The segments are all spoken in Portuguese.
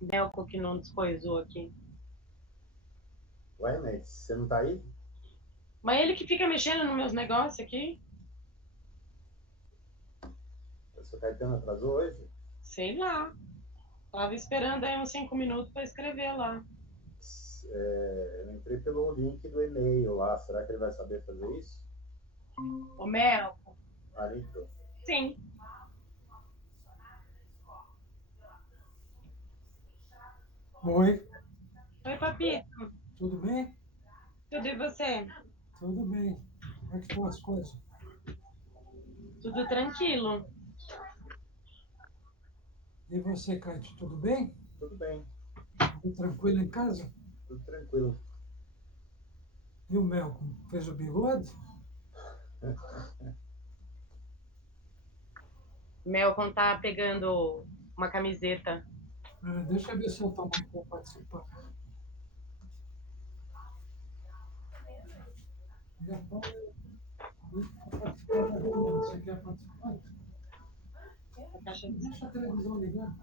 Melco que não descoisou aqui. Ué, mas você não tá aí? Mas ele que fica mexendo nos meus negócios aqui. O seu Caetano atrasou hoje? Sei lá. Tava esperando aí uns 5 minutos para escrever lá. Eu entrei pelo link do e-mail lá. Será que ele vai saber fazer isso? Ô, Melco. Arito. Sim. Oi, Oi, Papito. tudo bem? Tudo e você? Tudo bem. Como é que estão as coisas? Tudo tranquilo. E você, Caio, tudo bem? Tudo bem, Tudo tranquilo em casa? tudo tranquilo. E o Melco, fez o bigode? Melcon tá pegando uma camiseta. Deixa eu ver se eu tomo aí para participar. Já estou participando da reunião. Você quer participar? A caixa de... Deixa a televisão ligada.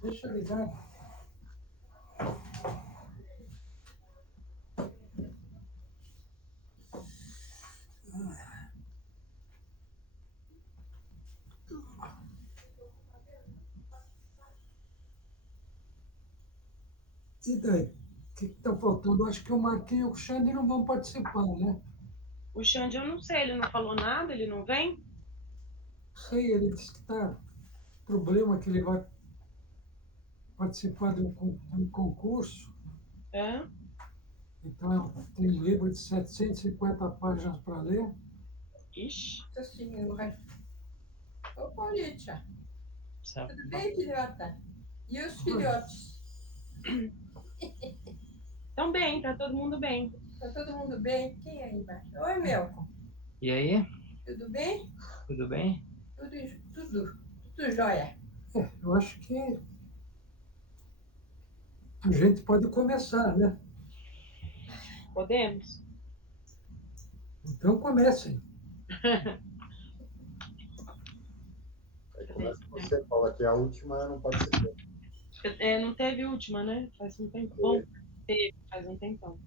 Deixa ligado. E daí? O que está faltando? Acho que o Marquinhos e o Xande não vão participar, né? O Xande, eu não sei, ele não falou nada, ele não vem? Sei, ele disse que está problema que ele vai participar de um concurso. Hã? Então, tem um livro de 750 páginas para ler. Ixi. Nossa Senhora. Ô, Paulita, Céu. tudo bem, filhota? E os filhotes? Tão bem, tá todo mundo bem. Tá todo mundo bem? Quem é aí embaixo? Oi, Melco. E aí, Tudo bem? tudo bem? Tudo jóia. Eu acho que a gente pode começar, né? Podemos? Então, comecem. Aí começa com você, Paula, que a última não participou. Não teve última, né? Faz um tempo. Bom, teve, faz um tempão.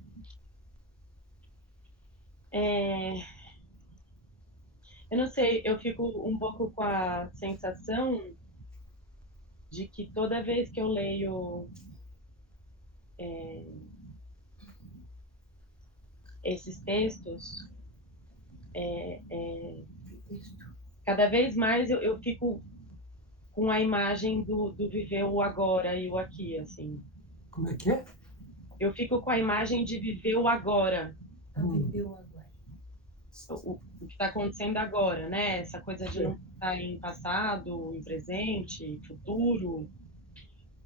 Eu não sei, eu fico um pouco com a sensação de que toda vez que eu leio esses textos, cada vez mais eu fico com a imagem do viver o agora e o aqui, assim. Como é que é? Eu fico com a imagem de viver o agora, Viveu agora. o que está acontecendo agora, né? Essa coisa de não estar em passado, em presente, futuro,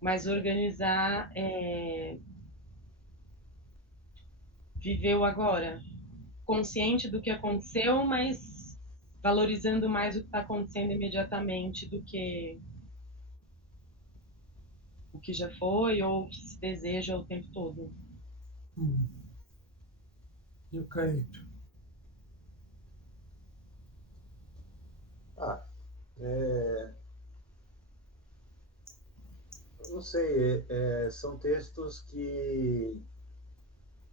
mas organizar, viver o agora, consciente do que aconteceu, mas valorizando mais o que está acontecendo imediatamente do que o que já foi ou o que se deseja o tempo todo. E o Caíto? Eu não sei, são textos que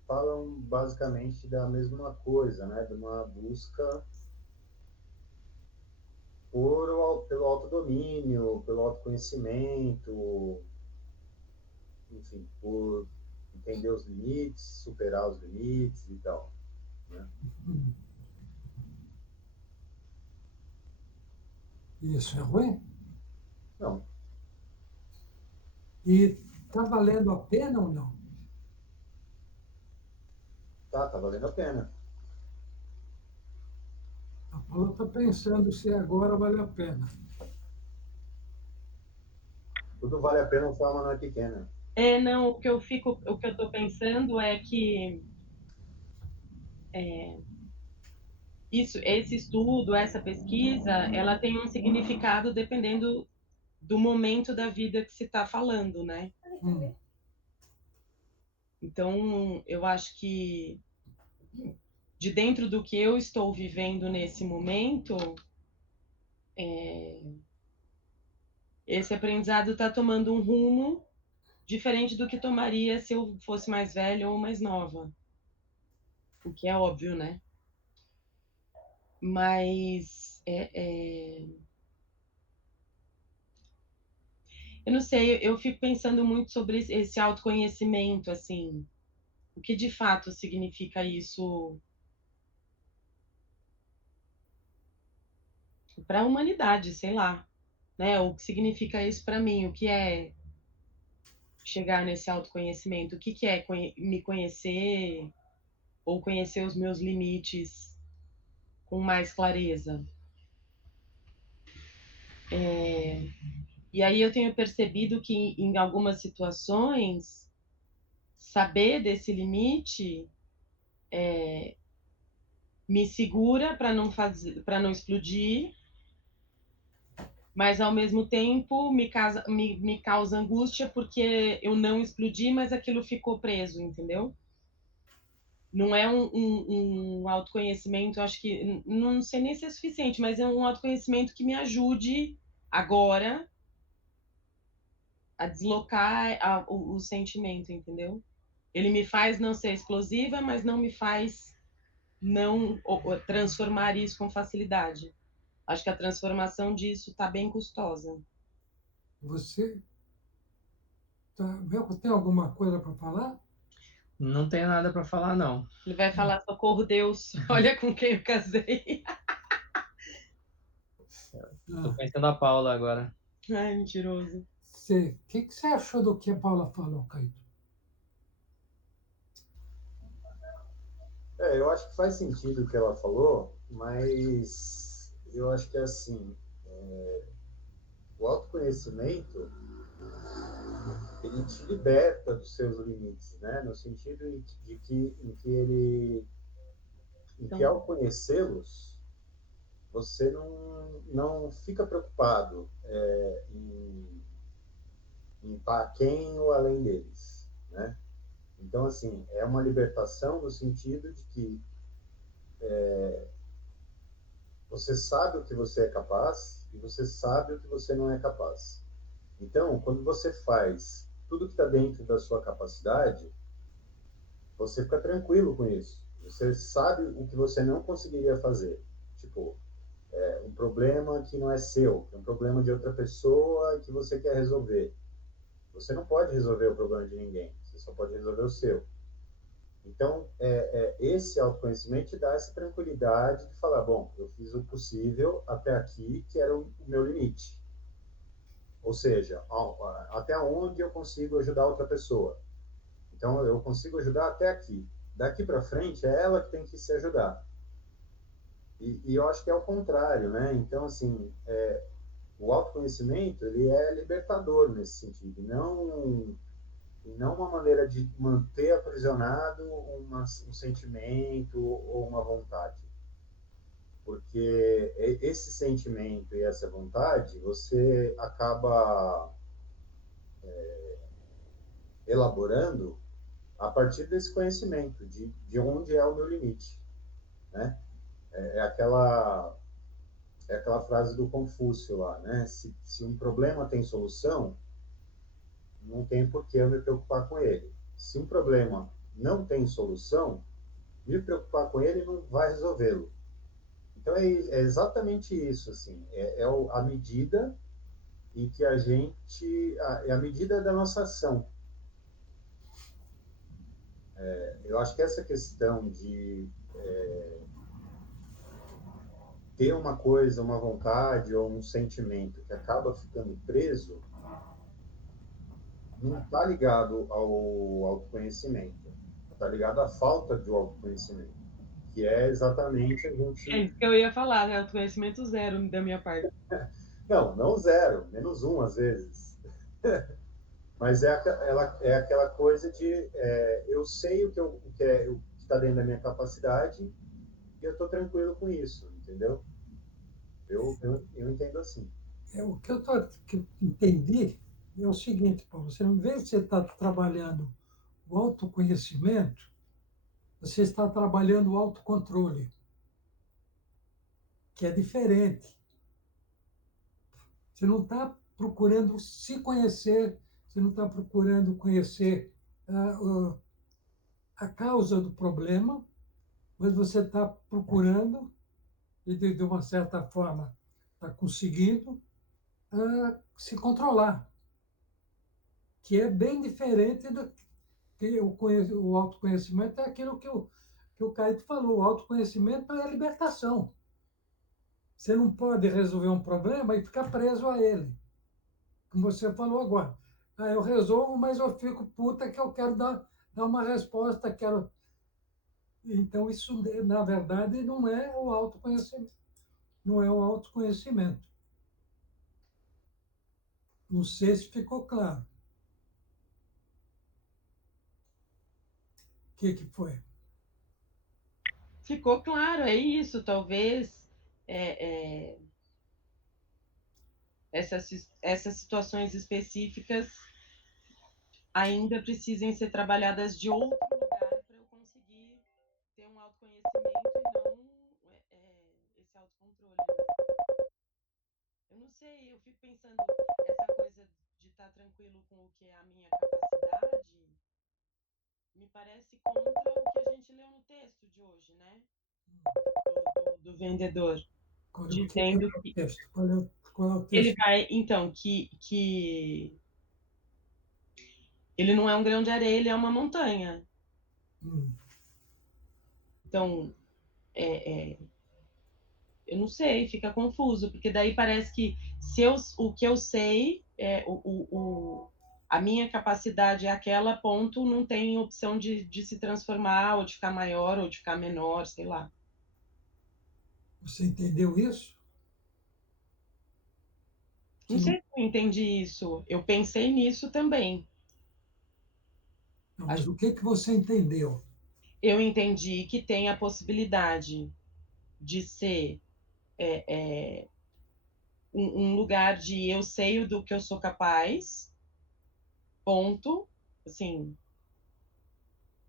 falam basicamente da mesma coisa, né? De uma busca pelo autodomínio, pelo autoconhecimento, enfim, por entender os limites, superar os limites e tal. Né? Isso é ruim? Não, E está valendo a pena ou não? tá valendo a pena. A Paula está pensando se agora vale a pena. Tudo vale a pena, forma não é pequena. Não, o que eu estou pensando é que esse estudo, essa pesquisa, ela tem um significado dependendo do momento da vida que se está falando, né? Então, eu acho que de dentro do que eu estou vivendo nesse momento, esse aprendizado está tomando um rumo diferente do que tomaria se eu fosse mais velha ou mais nova. O que é óbvio, né? Mas eu não sei, eu fico pensando muito sobre esse autoconhecimento, assim, o que de fato significa isso para a humanidade, sei lá, né? O que significa isso para mim, o que é chegar nesse autoconhecimento, o que que é me conhecer ou conhecer os meus limites com mais clareza. E aí eu tenho percebido que em algumas situações saber desse limite me segura para não fazer, para não explodir, mas ao mesmo tempo me causa angústia porque eu não explodi, mas aquilo ficou preso, entendeu? Não é um autoconhecimento, acho que, não sei nem se é suficiente, mas é um autoconhecimento que me ajude agora a deslocar o sentimento, entendeu? Ele me faz não ser explosiva, mas não me faz não transformar isso com facilidade. Acho que a transformação disso está bem custosa. Você tem alguma coisa para falar? Não tenho nada para falar, não. Ele vai falar, socorro Deus, olha com quem eu casei. Tô conhecendo a Paula agora. Ai, mentiroso. O que você achou do que a Paula falou, Caíto? Eu acho que faz sentido o que ela falou, mas eu acho que assim, o autoconhecimento ele te liberta dos seus limites, né? No sentido de que, em que ao conhecê-los, você não fica preocupado em estar aquém ou além deles, né? Então, assim, é uma libertação no sentido de que você sabe o que você é capaz e você sabe o que você não é capaz. Então, quando você faz tudo que está dentro da sua capacidade, você fica tranquilo com isso. Você sabe o que você não conseguiria fazer. Tipo, um problema que não é seu, é um problema de outra pessoa que você quer resolver. Você não pode resolver o problema de ninguém, você só pode resolver o seu. Então, esse autoconhecimento te dá essa tranquilidade de falar, bom, eu fiz o possível até aqui, que era o meu limite. Ou seja, até onde eu consigo ajudar outra pessoa. Então, eu consigo ajudar até aqui. Daqui para frente, é ela que tem que se ajudar. E eu acho que é o contrário, né? Então, assim, o autoconhecimento, ele é libertador nesse sentido. Não uma maneira de manter aprisionado um sentimento ou uma vontade. Porque esse sentimento e essa vontade, você acaba elaborando a partir desse conhecimento de onde é o meu limite, né? É aquela frase do Confúcio lá, né? Se um problema tem solução, não tem por que eu me preocupar com ele. Se um problema não tem solução, me preocupar com ele não vai resolvê-lo. Então é exatamente isso, assim, a medida em que a gente, é a medida da nossa ação. Eu acho que essa questão de ter uma coisa, uma vontade ou um sentimento que acaba ficando preso, não está ligado ao autoconhecimento, está ligado à falta de autoconhecimento, que é exatamente a É gente... isso que eu ia falar, né? Autoconhecimento zero da minha parte. Não zero, -1 às vezes. Mas é aquela coisa de eu sei o que está dentro da minha capacidade e eu estou tranquilo com isso, entendeu? Eu entendo assim. O que eu entendi é o seguinte, Paulo, você, em vez de você estar trabalhando o autoconhecimento, você está trabalhando o autocontrole, que é diferente. Você não está procurando se conhecer, você não está procurando conhecer a causa do problema, mas você está procurando, e de uma certa forma está conseguindo, se controlar, que é bem diferente do que o autoconhecimento é aquilo que o Caíto falou, o autoconhecimento é a libertação. Você não pode resolver um problema e ficar preso a ele. Como você falou agora. Eu resolvo, mas eu fico puta que eu quero dar uma resposta, quero... Então, isso, na verdade, não é o autoconhecimento. Não é o autoconhecimento. Não sei se ficou claro. O que foi? Ficou claro, é isso. Talvez essas situações específicas ainda precisem ser trabalhadas de outro lugar para eu conseguir ter um autoconhecimento e não esse autocontrole. Né? Eu não sei, eu fico pensando, essa coisa de estar tranquilo com o que é a minha capacidade me parece contra o que a gente leu no texto de hoje, né? Do vendedor. Qual é o Dizendo que texto? Qual é o texto? ele vai, então, que ele não é um grão de areia, ele é uma montanha. Então, eu não sei, fica confuso, porque daí parece que o que eu sei, a minha capacidade é aquela, ponto, não tem opção de se transformar, ou de ficar maior, ou de ficar menor, sei lá. Você entendeu isso? Não sei se eu entendi isso. Eu pensei nisso também. Não, mas o que você entendeu? Eu entendi que tem a possibilidade de ser um lugar de eu sei do que eu sou capaz, ponto, assim,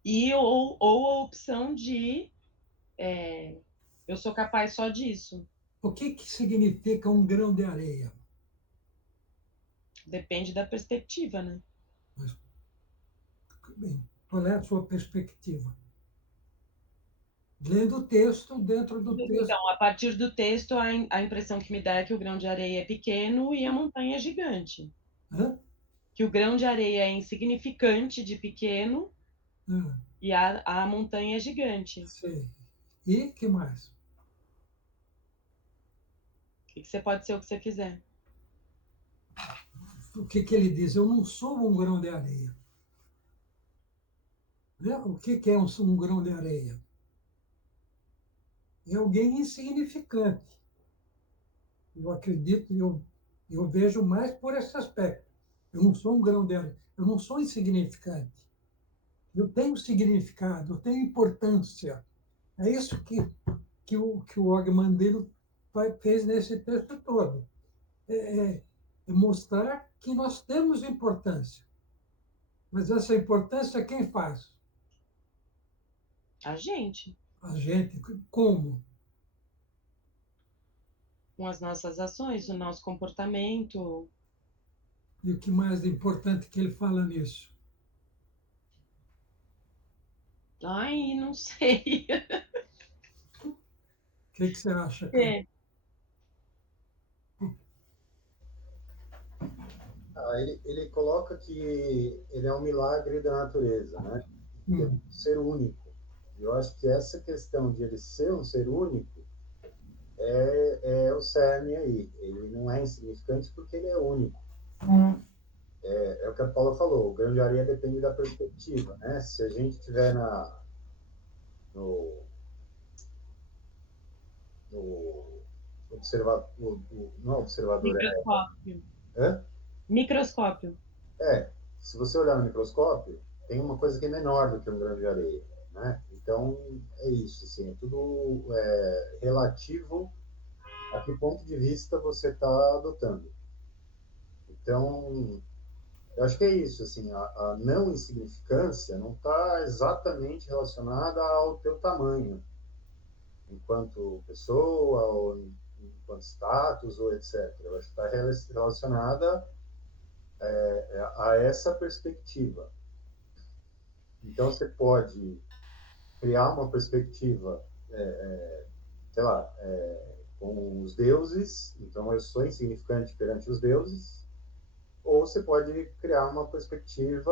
e ou a opção de eu sou capaz só disso. O que significa um grão de areia? Depende da perspectiva, né? Mas, bem, qual é a sua perspectiva? Lendo o texto, dentro do texto. Então, a partir do texto, a impressão que me dá é que o grão de areia é pequeno e a montanha é gigante. Hã? Que o grão de areia é insignificante de pequeno e a montanha é gigante. Sei. E que mais? E que você pode ser o que você quiser. O que ele diz? Eu não sou um grão de areia. Né? O que é um grão de areia? É alguém insignificante. Eu acredito, eu vejo mais por esse aspecto. Eu não sou um grão de areia. Eu não sou insignificante. Eu tenho significado, eu tenho importância. É isso que o Og Mandino fez nesse texto todo. É mostrar que nós temos importância. Mas essa importância quem faz? A gente. A gente. Como? Com as nossas ações, o nosso comportamento. E o que mais é importante que ele fala nisso? Ai, não sei. O que você acha, cara? Ele coloca que ele é um milagre da natureza, né? Ele é um ser único. Eu acho que essa questão de ele ser um ser único é o cerne aí. Ele não é insignificante porque ele é único. É o que a Paula falou, o grão de areia depende da perspectiva, né? Se a gente tiver no observador, não é observador, Microscópio. Hã? Microscópio. Se você olhar no microscópio, tem uma coisa que é menor do que um grão de areia, né? Então, é isso, assim, é tudo relativo a que ponto de vista você está adotando. Então, eu acho que é isso, assim, a não insignificância não está exatamente relacionada ao teu tamanho, enquanto pessoa, ou enquanto status, ou etc. Eu acho que está relacionada a essa perspectiva. Então, você pode criar uma perspectiva, sei lá, com os deuses, então eu sou insignificante perante os deuses, ou você pode criar uma perspectiva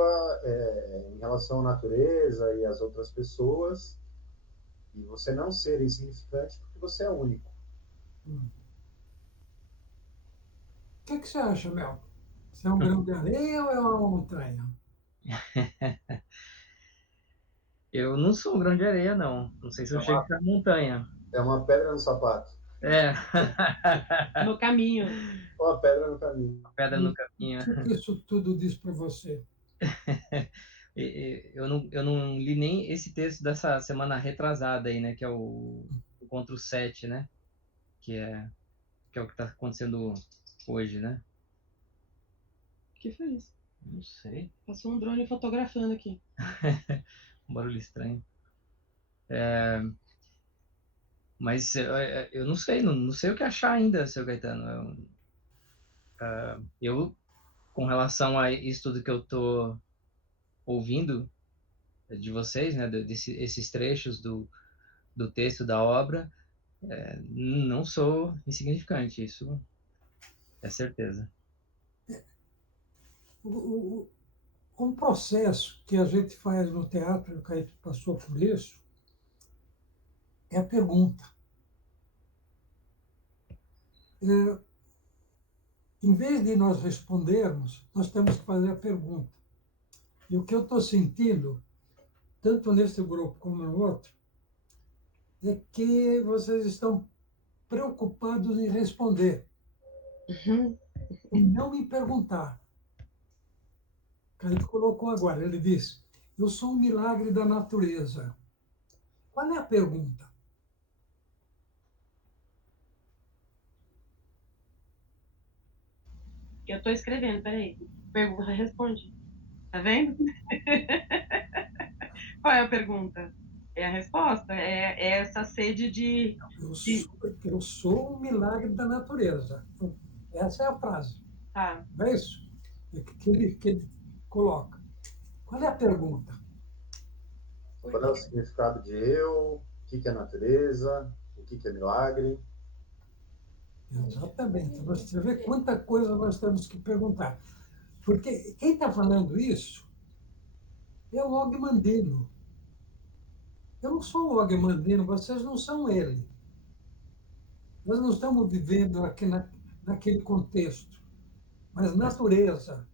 em relação à natureza e às outras pessoas, e você não ser insignificante porque você é único. O que você acha, Mel? Você é um grão de areia ou é uma montanha? Eu não sou um grão de areia, não. Não sei se É eu chego uma, a montanha. é uma pedra no sapato, É, No caminho. ou uma pedra no caminho. pedra E no o caminho. que isso tudo diz para você? Eu não li nem esse texto dessa semana retrasada aí, né? Que é o contra o 7, né? Que é, que é o que está acontecendo hoje, né? O que foi isso? Não sei. Passou um drone fotografando aqui. Um barulho estranho. Mas eu não sei, não sei o que achar ainda, seu Gaetano. Eu, com relação a isso tudo que eu tô ouvindo de vocês, né? Esses trechos do texto da obra, não sou insignificante, isso é certeza. O, um processo que a gente faz no teatro, o Caíto passou por isso, é a pergunta. Em vez de nós respondermos, nós temos que fazer a pergunta. E o que eu estou sentindo, tanto nesse grupo como no outro, é que vocês estão preocupados em responder e não em perguntar. O Caíto colocou agora, ele disse, eu sou um milagre da natureza. Qual é a pergunta? Eu tô escrevendo, peraí. Pergunta, responde. Tá vendo? Qual é a pergunta? É a resposta. É essa sede de. Eu sou um milagre da natureza. Essa é a frase. Tá. Não é isso? É que ele coloca. Qual é a pergunta? Qual é o significado de eu? O que é natureza? O que é milagre? Exatamente. Você vê quanta coisa nós temos que perguntar. Porque quem está falando isso é o Og Mandino. Eu não sou o Og Mandino, vocês não são ele. Nós não estamos vivendo aqui naquele contexto. Mas natureza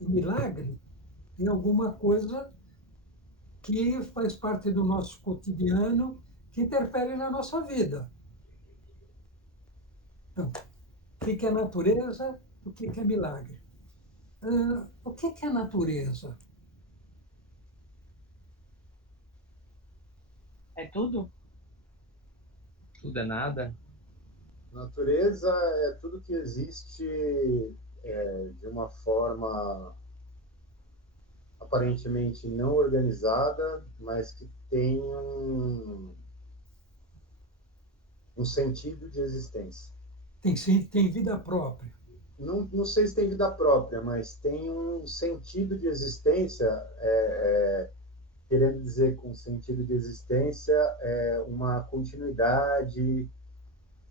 e milagre é alguma coisa que faz parte do nosso cotidiano, que interfere na nossa vida. Então, o que é natureza? O que é milagre? O que é natureza? É tudo? Tudo é nada. Natureza é tudo que existe de uma forma aparentemente não organizada, mas que tem um sentido de existência. Tem vida própria. Não sei se tem vida própria, mas tem um sentido de existência, querendo dizer com sentido de existência, uma continuidade,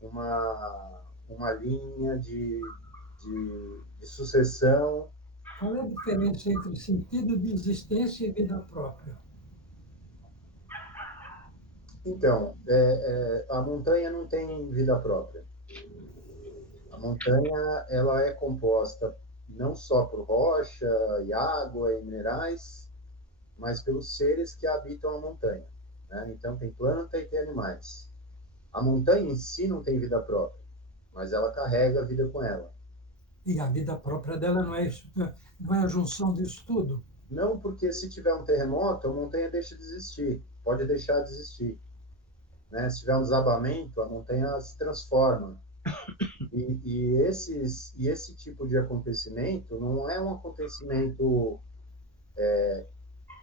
uma linha de sucessão. Qual é a diferença entre sentido de existência e vida própria? Então, a montanha não tem vida própria. A montanha ela é composta não só por rocha e água e minerais, mas pelos seres que habitam a montanha, né? Então tem planta e tem animais. A montanha em si não tem vida própria, mas ela carrega a vida com ela. E a vida própria dela não é isso, não é a junção disso tudo. Não porque se tiver um terremoto, a montanha deixa de existir, pode deixar de existir, né? Se tiver um desabamento, a montanha se transforma. E esse tipo de acontecimento não é um acontecimento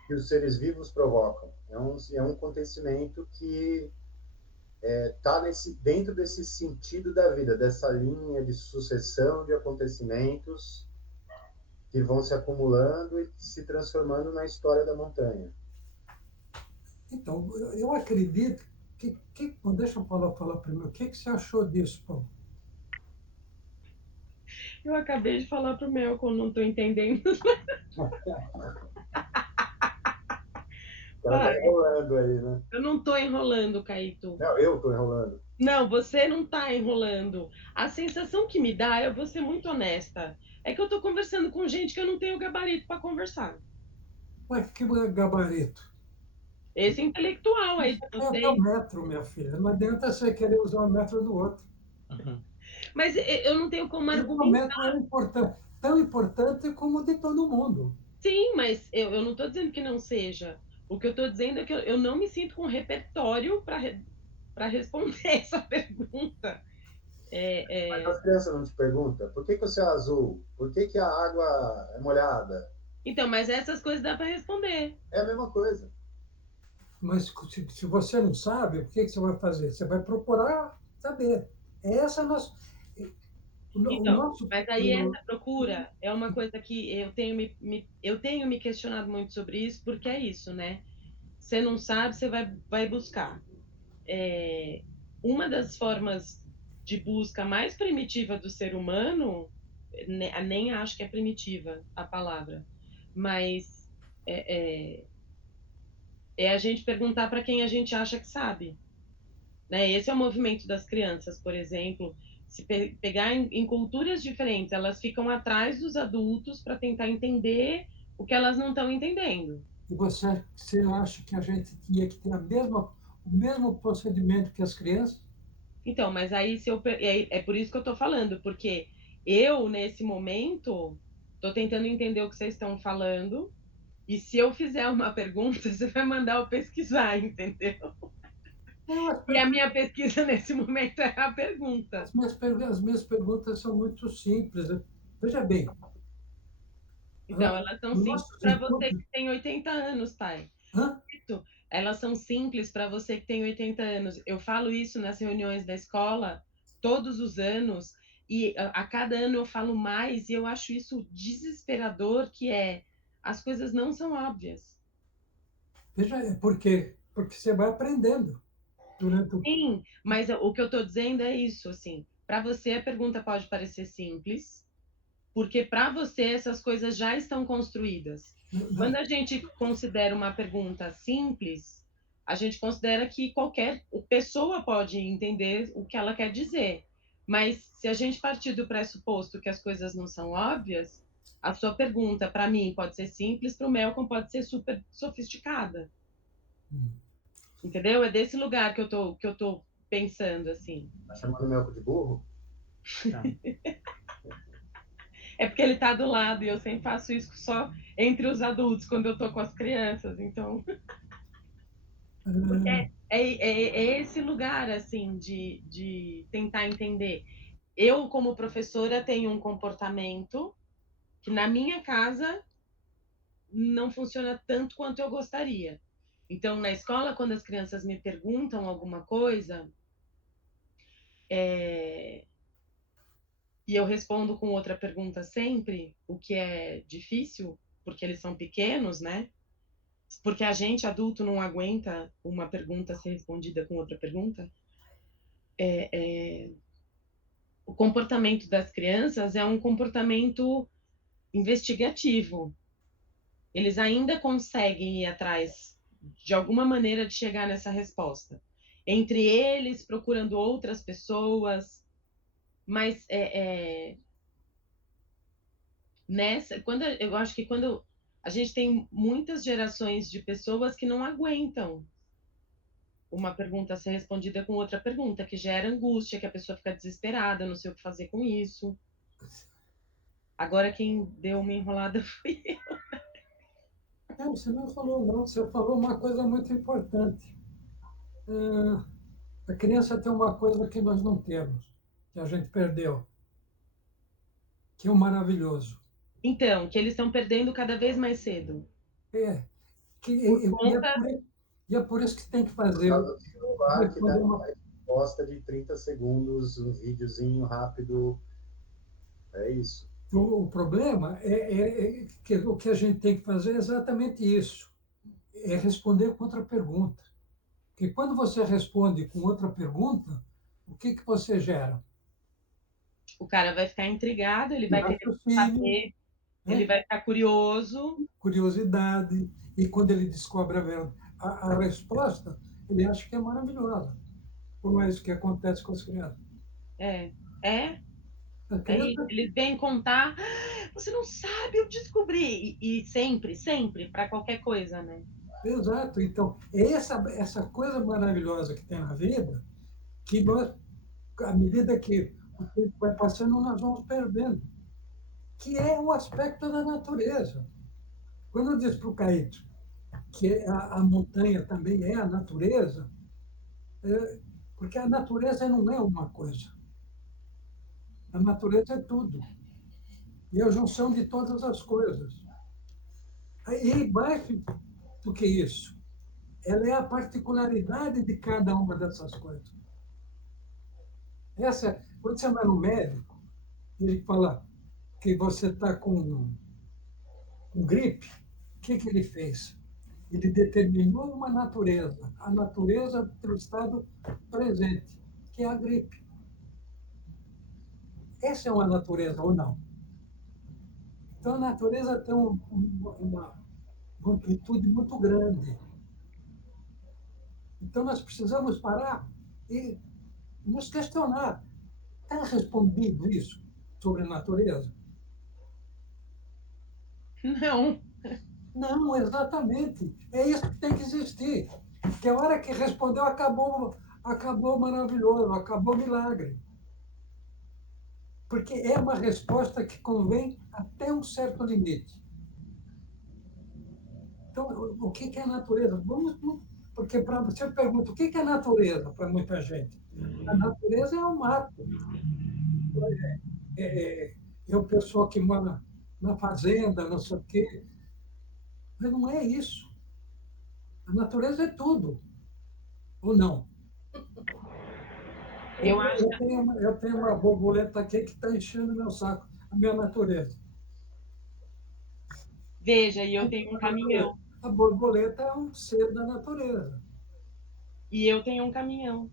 que os seres vivos provocam. É um acontecimento que está dentro desse sentido da vida, dessa linha de sucessão de acontecimentos que vão se acumulando e se transformando na história da montanha. Então, eu acredito bom, deixa eu falar primeiro. O que você achou disso, Paulo? Eu acabei de falar pro meu que eu não estou entendendo. Ela tá enrolando aí, né? Eu não estou enrolando, Caíto. Não, eu tô enrolando. Não, você não está enrolando. A sensação que me dá, eu vou ser muito honesta, é que eu estou conversando com gente que eu não tenho gabarito para conversar. Mas que gabarito? Esse intelectual aí de É o vocês. metro, minha filha. Não adianta você querer usar o metro do outro. Uhum. Mas eu não tenho como O argumentar. metro é importante, tão importante como o de todo mundo. Sim, mas eu não estou dizendo que não seja. O que eu estou dizendo é que eu não me sinto com repertório para responder essa pergunta. Mas as crianças não te perguntam por que o céu é azul? Por que a água é molhada? Então, mas essas coisas dá para responder. É a mesma coisa. Mas se você não sabe, o que você vai fazer? Você vai procurar saber. Essa é a nossa. O Então, nosso. mas aí essa procura é uma coisa que eu tenho me questionado muito sobre isso, porque é isso, né? Você não sabe, você vai buscar. Uma das formas de busca mais primitiva do ser humano, nem acho que é primitiva a palavra, mas é, é a gente perguntar para quem a gente acha que sabe. Né? Esse é o movimento das crianças, por exemplo. Se pegar em culturas diferentes, elas ficam atrás dos adultos para tentar entender o que elas não estão entendendo. E você acha que a gente tinha que ter o mesmo procedimento que as crianças? Então, mas aí se eu, é por isso que eu estou falando, porque eu, nesse momento, estou tentando entender o que vocês estão falando, e se eu fizer uma pergunta, você vai mandar eu pesquisar, entendeu? E a minha pesquisa nesse momento é a pergunta. As minhas perguntas são muito simples. Veja bem, Então, elas são simples nossos para você encontros. que tem 80 anos, pai. Hã? Elas são simples para você que tem 80 anos. Eu falo isso nas reuniões da escola todos os anos e a cada ano eu falo mais e eu acho isso desesperador, que é as coisas não são óbvias. Veja, porque você vai aprendendo durante o. Sim, mas o que eu estou dizendo é isso, assim, para você a pergunta pode parecer simples, porque para você essas coisas já estão construídas. Quando a gente considera uma pergunta simples, a gente considera que qualquer pessoa pode entender o que ela quer dizer. Mas se a gente partir do pressuposto que as coisas não são óbvias, a sua pergunta para mim pode ser simples, para o Malcolm pode ser super sofisticada. Entendeu? É desse lugar que eu tô pensando assim. Tá chamando o Melco de burro? Não. É porque ele tá do lado e eu sempre faço isso só entre os adultos quando eu tô com as crianças, então é esse lugar assim de tentar entender. Eu como professora tenho um comportamento que na minha casa não funciona tanto quanto eu gostaria. Então na escola quando as crianças me perguntam alguma coisa e eu respondo com outra pergunta sempre, o que é difícil porque eles são pequenos, né? Porque a gente adulto não aguenta uma pergunta ser respondida com outra pergunta. O comportamento das crianças é um comportamento investigativo. Eles ainda conseguem ir atrás de alguma maneira de chegar nessa resposta. Entre eles, procurando outras pessoas, mas quando eu acho que quando a gente tem muitas gerações de pessoas que não aguentam uma pergunta ser respondida com outra pergunta, que gera angústia, que a pessoa fica desesperada, não sei o que fazer com isso. Agora quem deu uma enrolada fui eu. Não, você não falou, não. Você falou uma coisa muito importante. A criança tem uma coisa que nós não temos, que a gente perdeu, que é o maravilhoso. Então, que eles estão perdendo cada vez mais cedo. É, Por conta. E é por isso que tem que Por fazer. causa do celular que dá uma resposta de 30 segundos, um videozinho rápido. É isso. O problema é que o que a gente tem que fazer é exatamente isso, é responder com outra pergunta. Porque quando você responde com outra pergunta, o que você gera? O cara vai ficar intrigado, ele Um vai querer raciocínio, saber, ele né? vai ficar curioso. Curiosidade, e quando ele descobre a resposta, ele acha que é maravilhosa. Como é isso que acontece com as crianças. É, é, A é isso. criança, Eles vêm contar, "Ah, você não sabe, eu descobri. E sempre, sempre, para qualquer coisa, né? exato. Então, é essa coisa maravilhosa que tem na vida, que nós, à medida que o tempo vai passando, nós vamos perdendo, que é um aspecto da natureza. Quando eu disse para o Caíto que a montanha também é a natureza, porque a natureza não é uma coisa. A natureza é tudo. E é a junção de todas as coisas. E mais do que isso, ela é a particularidade de cada uma dessas coisas. Quando você vai no médico, ele fala que você está com gripe, o que ele fez? Ele determinou uma natureza, a natureza do estado presente, que é a gripe. Essa é uma natureza ou não? Então, a natureza tem uma amplitude muito grande. Então, nós precisamos parar e nos questionar. Está respondido isso sobre a natureza? Não, Não, exatamente. É isso que tem que existir. Porque a hora que respondeu, acabou maravilhoso, acabou milagre. Porque é uma resposta que convém até um certo limite. Então, o que é a natureza? Porque para você pergunta o que é a natureza para muita gente. A natureza é o mato, é o pessoal que mora na fazenda, não sei o quê. Mas não é isso. A natureza é tudo, ou não? eu acho. Eu tenho uma borboleta aqui que está enchendo meu saco, a minha natureza. Veja, e eu tenho um caminhão. A borboleta é um ser da natureza. E eu tenho um caminhão.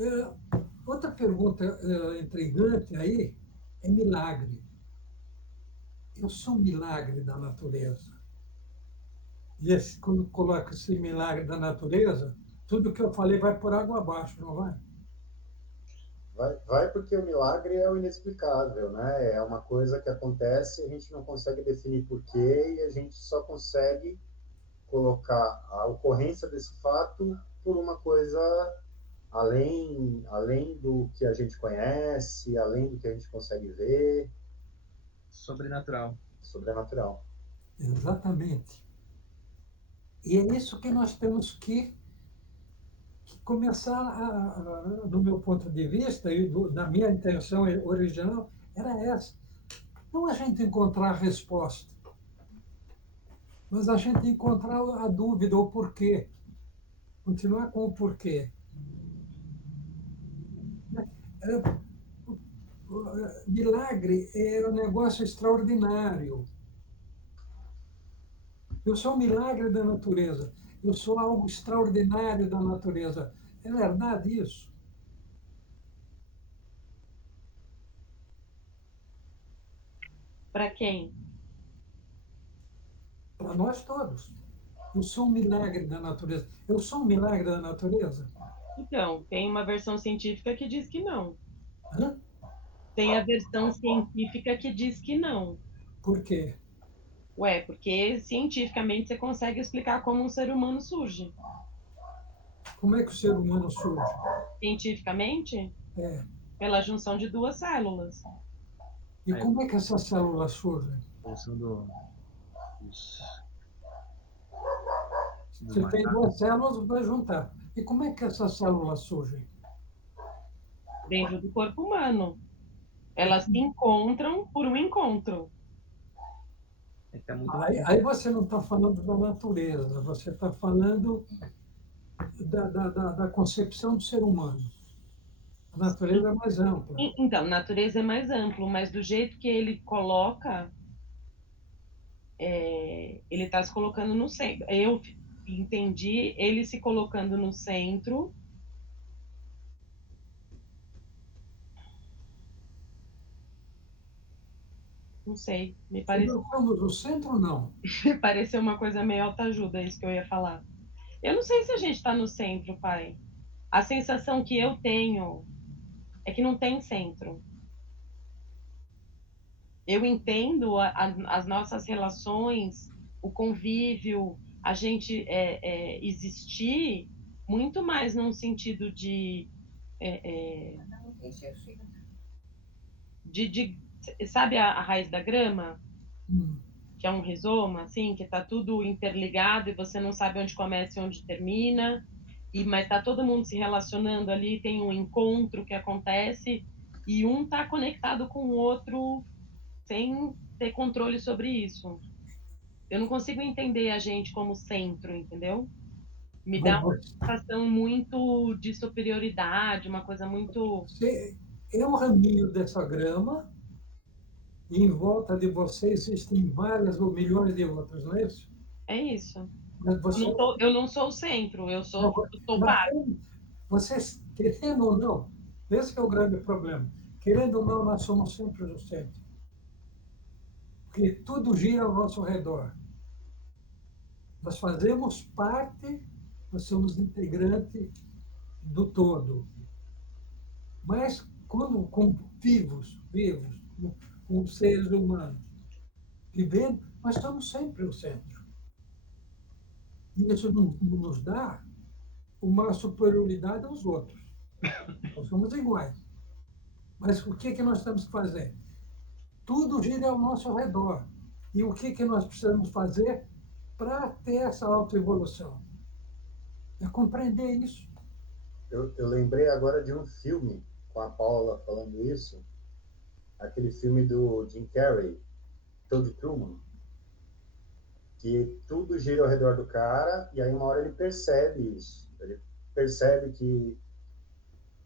É, outra pergunta intrigante aí é milagre. Eu sou um milagre da natureza. E quando coloca esse milagre da natureza, tudo que eu falei vai por água abaixo, não vai? Vai porque o milagre é o inexplicável, né? É uma coisa que acontece, a gente não consegue definir porquê e a gente só consegue colocar a ocorrência desse fato por uma coisa além do que a gente conhece, além do que a gente consegue ver, Sobrenatural. sobrenatural. Exatamente. E é isso que nós temos que começar, do meu ponto de vista, e da minha intenção original, era essa. Não a gente encontrar a resposta, mas a gente encontrar a dúvida, o porquê. Continuar com o porquê. Milagre é um negócio extraordinário. Eu sou um milagre da natureza. Eu sou algo extraordinário da natureza. É verdade isso? Para quem? Para nós todos. Eu sou um milagre da natureza. Eu sou um milagre da natureza? Então, tem uma versão científica que diz que não. Hã? Tem a versão científica que diz que não. Por quê? Ué, porque cientificamente você consegue explicar como um ser humano surge. Como é que o ser humano surge? Cientificamente, É. pela junção de duas células. E como é que essas células surgem? Função dos Se tem duas células, vai juntar. E como é que essas células surgem? Dentro do corpo humano. Elas se encontram por um encontro. Tá muito Aí você não está falando da natureza, você está falando da concepção do ser humano. A A natureza é mais ampla. Então, natureza é mais amplo, mas do jeito que ele coloca, ele está se colocando no centro. Eu entendi ele se colocando no centro. Não sei, me Se nós somos o centro, não. pareceu uma coisa meio autoajuda, isso que eu ia falar. Eu não sei se a gente está no centro, pai. A sensação que eu tenho é que não tem centro. Eu entendo as nossas relações, o convívio, a gente existir muito mais num sentido Cada um tem seu signo. de sabe a raiz da grama, Hum. que é um rizoma, assim, que está tudo interligado e você não sabe onde começa e onde termina, mas está todo mundo se relacionando ali, tem um encontro que acontece e um está conectado com o outro sem ter controle sobre isso. Eu não consigo entender a gente como centro, entendeu? Me dá uma Mas sensação muito de superioridade, uma coisa muito. você é um raminho dessa grama, e em volta de você existem várias ou milhões de outras, não é isso? É isso. Mas você, Eu não sou o centro, eu não, sou mas parte. vocês, querendo ou não, esse que é o grande problema. Querendo ou não, nós somos sempre o centro. Porque tudo gira ao nosso redor. Nós fazemos parte, nós somos integrante do todo. Mas quando como vivos, como seres humanos, vivendo, nós estamos sempre o centro. E isso nos dá uma superioridade aos outros. Nós somos iguais. Mas o que nós temos que fazer? Tudo gira ao nosso redor. E o que nós precisamos fazer para ter essa autoevolução? É compreender isso. Eu lembrei agora de um filme com a Paula falando isso, aquele filme do Jim Carrey, Todd Truman, que tudo gira ao redor do cara e aí uma hora ele percebe isso. Ele percebe que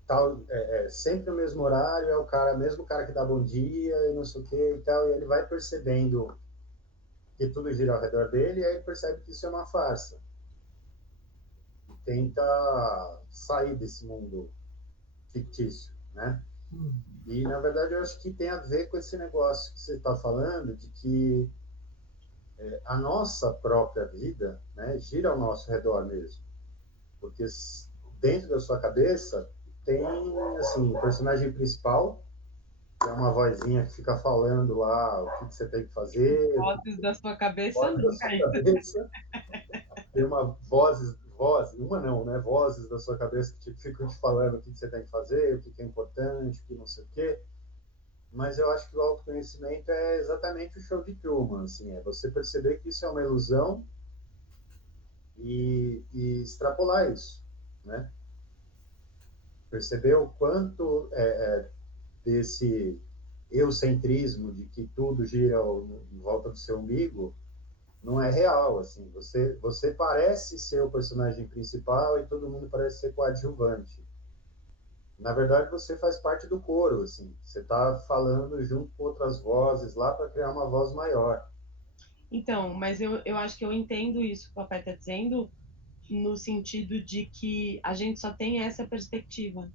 tal, sempre no mesmo horário é o cara, mesmo cara que dá bom dia e não sei o que e tal, e ele vai percebendo que tudo gira ao redor dele e aí ele percebe que isso é uma farsa. Tenta sair desse mundo fictício, né? E, na verdade, eu acho que tem a ver com esse negócio que você está falando, de que a nossa própria vida, né, gira ao nosso redor mesmo. Porque dentro da sua cabeça tem, assim, o personagem principal, que é uma vozinha que fica falando lá o que você tem que fazer. Vozes da sua cabeça, Vozes da não, sua Caí. cabeça. Tem uma não, né? Vozes da sua cabeça que ficam te falando o que você tem que fazer, o que é importante, o que não sei o quê. Mas eu acho que o autoconhecimento é exatamente o show de Truman, assim, é você perceber que isso é uma ilusão e extrapolar isso, né? Perceber o quanto desse eucentrismo de que tudo gira em volta do seu umbigo não é real, assim. Você parece ser o personagem principal e todo mundo parece ser coadjuvante. Na verdade, você faz parte do coro, assim. Você está falando junto com outras vozes lá para criar uma voz maior. Então, mas eu acho que eu entendo isso que o papai está dizendo, no sentido de que a gente só tem essa perspectiva.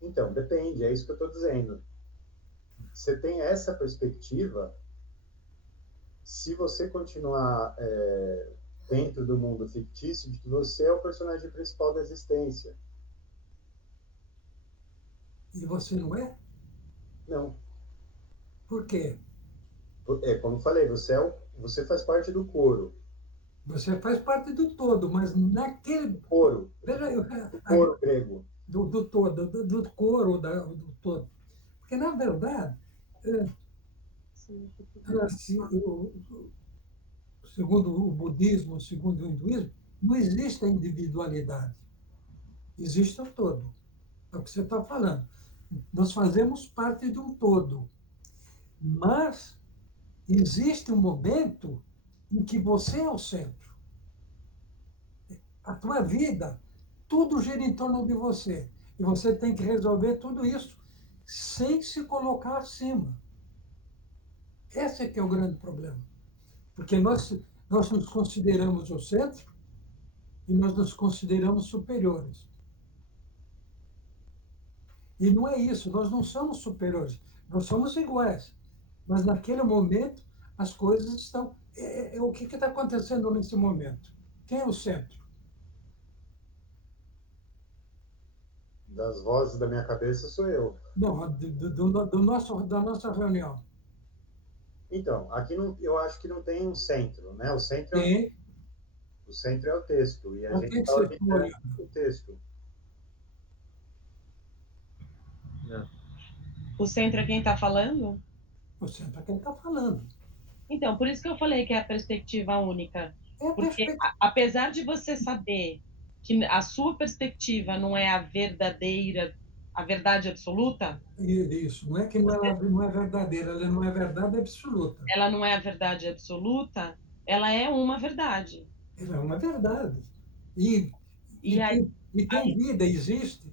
Então, depende, é isso que eu estou dizendo. Você tem essa perspectiva, se você continuar dentro do mundo fictício de que você é o personagem principal da existência. E você não é? Não. Por quê? Como eu falei, você faz parte do coro. Você faz parte do todo, mas naquele. Coro. Veja, Coro grego. Do todo, do coro, do todo. Porque, na verdade, assim, segundo o budismo, segundo o hinduísmo, não existe a individualidade. Existe o todo. É o que você está falando. Nós fazemos parte de um todo. Mas existe um momento em que você é o centro. A tua vida, tudo gira em torno de você. E você tem que resolver tudo isso sem se colocar acima. Esse é que é o grande problema. Porque nós nos consideramos o centro e nós nos consideramos superiores. E não é isso, nós não somos superiores, nós somos iguais. Mas naquele momento, as coisas estão. O que está acontecendo nesse momento? Quem é o centro? Das vozes da minha cabeça sou eu. Não, da nossa reunião. Então, aqui não, eu acho que não tem um centro, né? Tem. O centro é o texto, e a Mas gente quem que está você está orbitando olhando? o texto. O centro é quem está falando? O centro é quem está falando. Então, por isso que eu falei que é a perspectiva única. É Porque, perfeito. apesar de você saber que a sua perspectiva não é a verdadeira, a verdade absoluta, Isso, não é que não é verdadeira, ela não é verdade absoluta. ela não é a verdade absoluta, ela é uma verdade. Ela é uma verdade. E, E aí, tem vida, existe.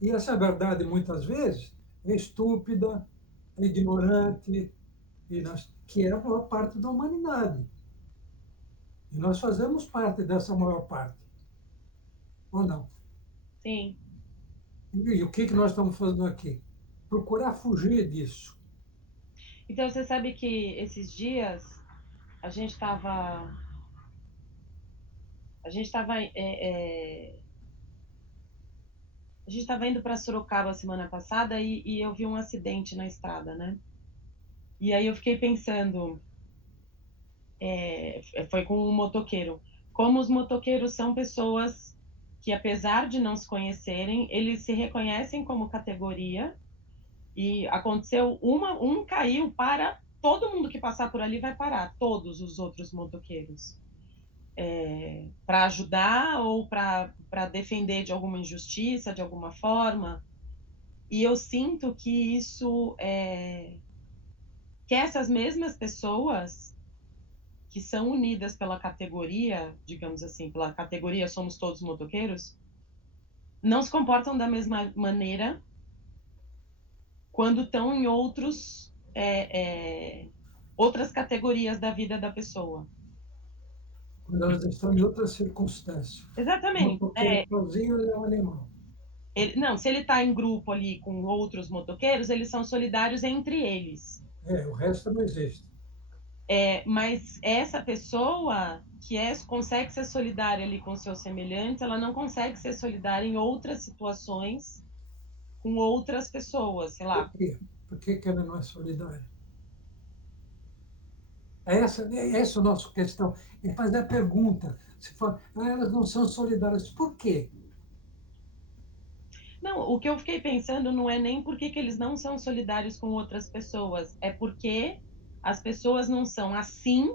E essa verdade, muitas vezes, é estúpida, é ignorante, que é a maior parte da humanidade. E nós fazemos parte dessa maior parte. Ou não? sim. E o que nós estamos fazendo aqui? Procurar fugir disso. Então, você sabe que esses dias a gente estava. A gente estava. A gente estava indo para Sorocaba semana passada e eu vi um acidente na estrada, né? E aí eu fiquei pensando, foi com um motoqueiro, como os motoqueiros são pessoas que, apesar de não se conhecerem, eles se reconhecem como categoria e aconteceu um caiu para todo mundo que passar por ali vai parar, todos os outros motoqueiros, para ajudar ou para defender de alguma injustiça, de alguma forma. E eu sinto que que essas mesmas pessoas que são unidas pela categoria, digamos assim, pela categoria somos todos motoqueiros, não se comportam da mesma maneira quando estão em outras categorias da vida da pessoa. Quando elas estão em outras circunstâncias. O Exatamente. motoqueiro sozinho é um animal. Não, se ele está em grupo ali com outros motoqueiros, eles são solidários entre eles. O resto não existe. Mas essa pessoa que consegue ser solidária ali com seus semelhantes, ela não consegue ser solidária em outras situações com outras pessoas, sei lá. Por quê? Por que ela não é solidária? Essa é a nossa questão. É fazer a pergunta. Se fala, elas não são solidárias. Por quê? Não, o que eu fiquei pensando não é nem por que eles não são solidários com outras pessoas, é porque as pessoas não são assim,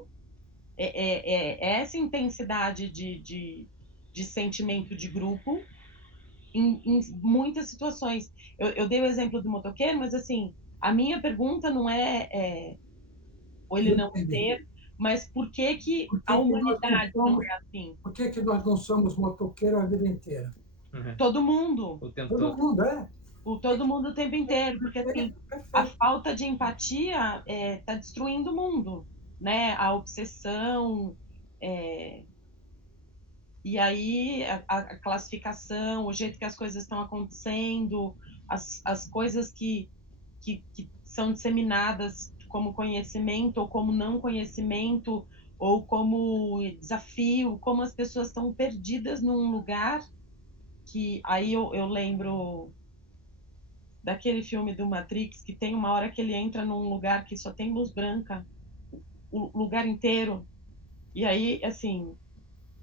essa intensidade de sentimento de grupo em muitas situações. Eu dei o exemplo do motoqueiro, mas assim, a minha pergunta não é ou ele Eu não entendi. ter, mas por que Por a que nós não humanidade não somos, é assim? por que nós não somos motoqueiro a vida inteira? Todo mundo, O tempo Todo todo. mundo é. todo mundo o tempo inteiro, porque assim, a Perfeito. falta de empatia está destruindo o mundo, né? A obsessão, e aí a classificação, o jeito que as coisas estão acontecendo, as coisas que são disseminadas como conhecimento ou como não conhecimento ou como desafio, como as pessoas estão perdidas num lugar que aí eu lembro daquele filme do Matrix que tem uma hora que ele entra num lugar que só tem luz branca, o lugar inteiro. E aí, assim,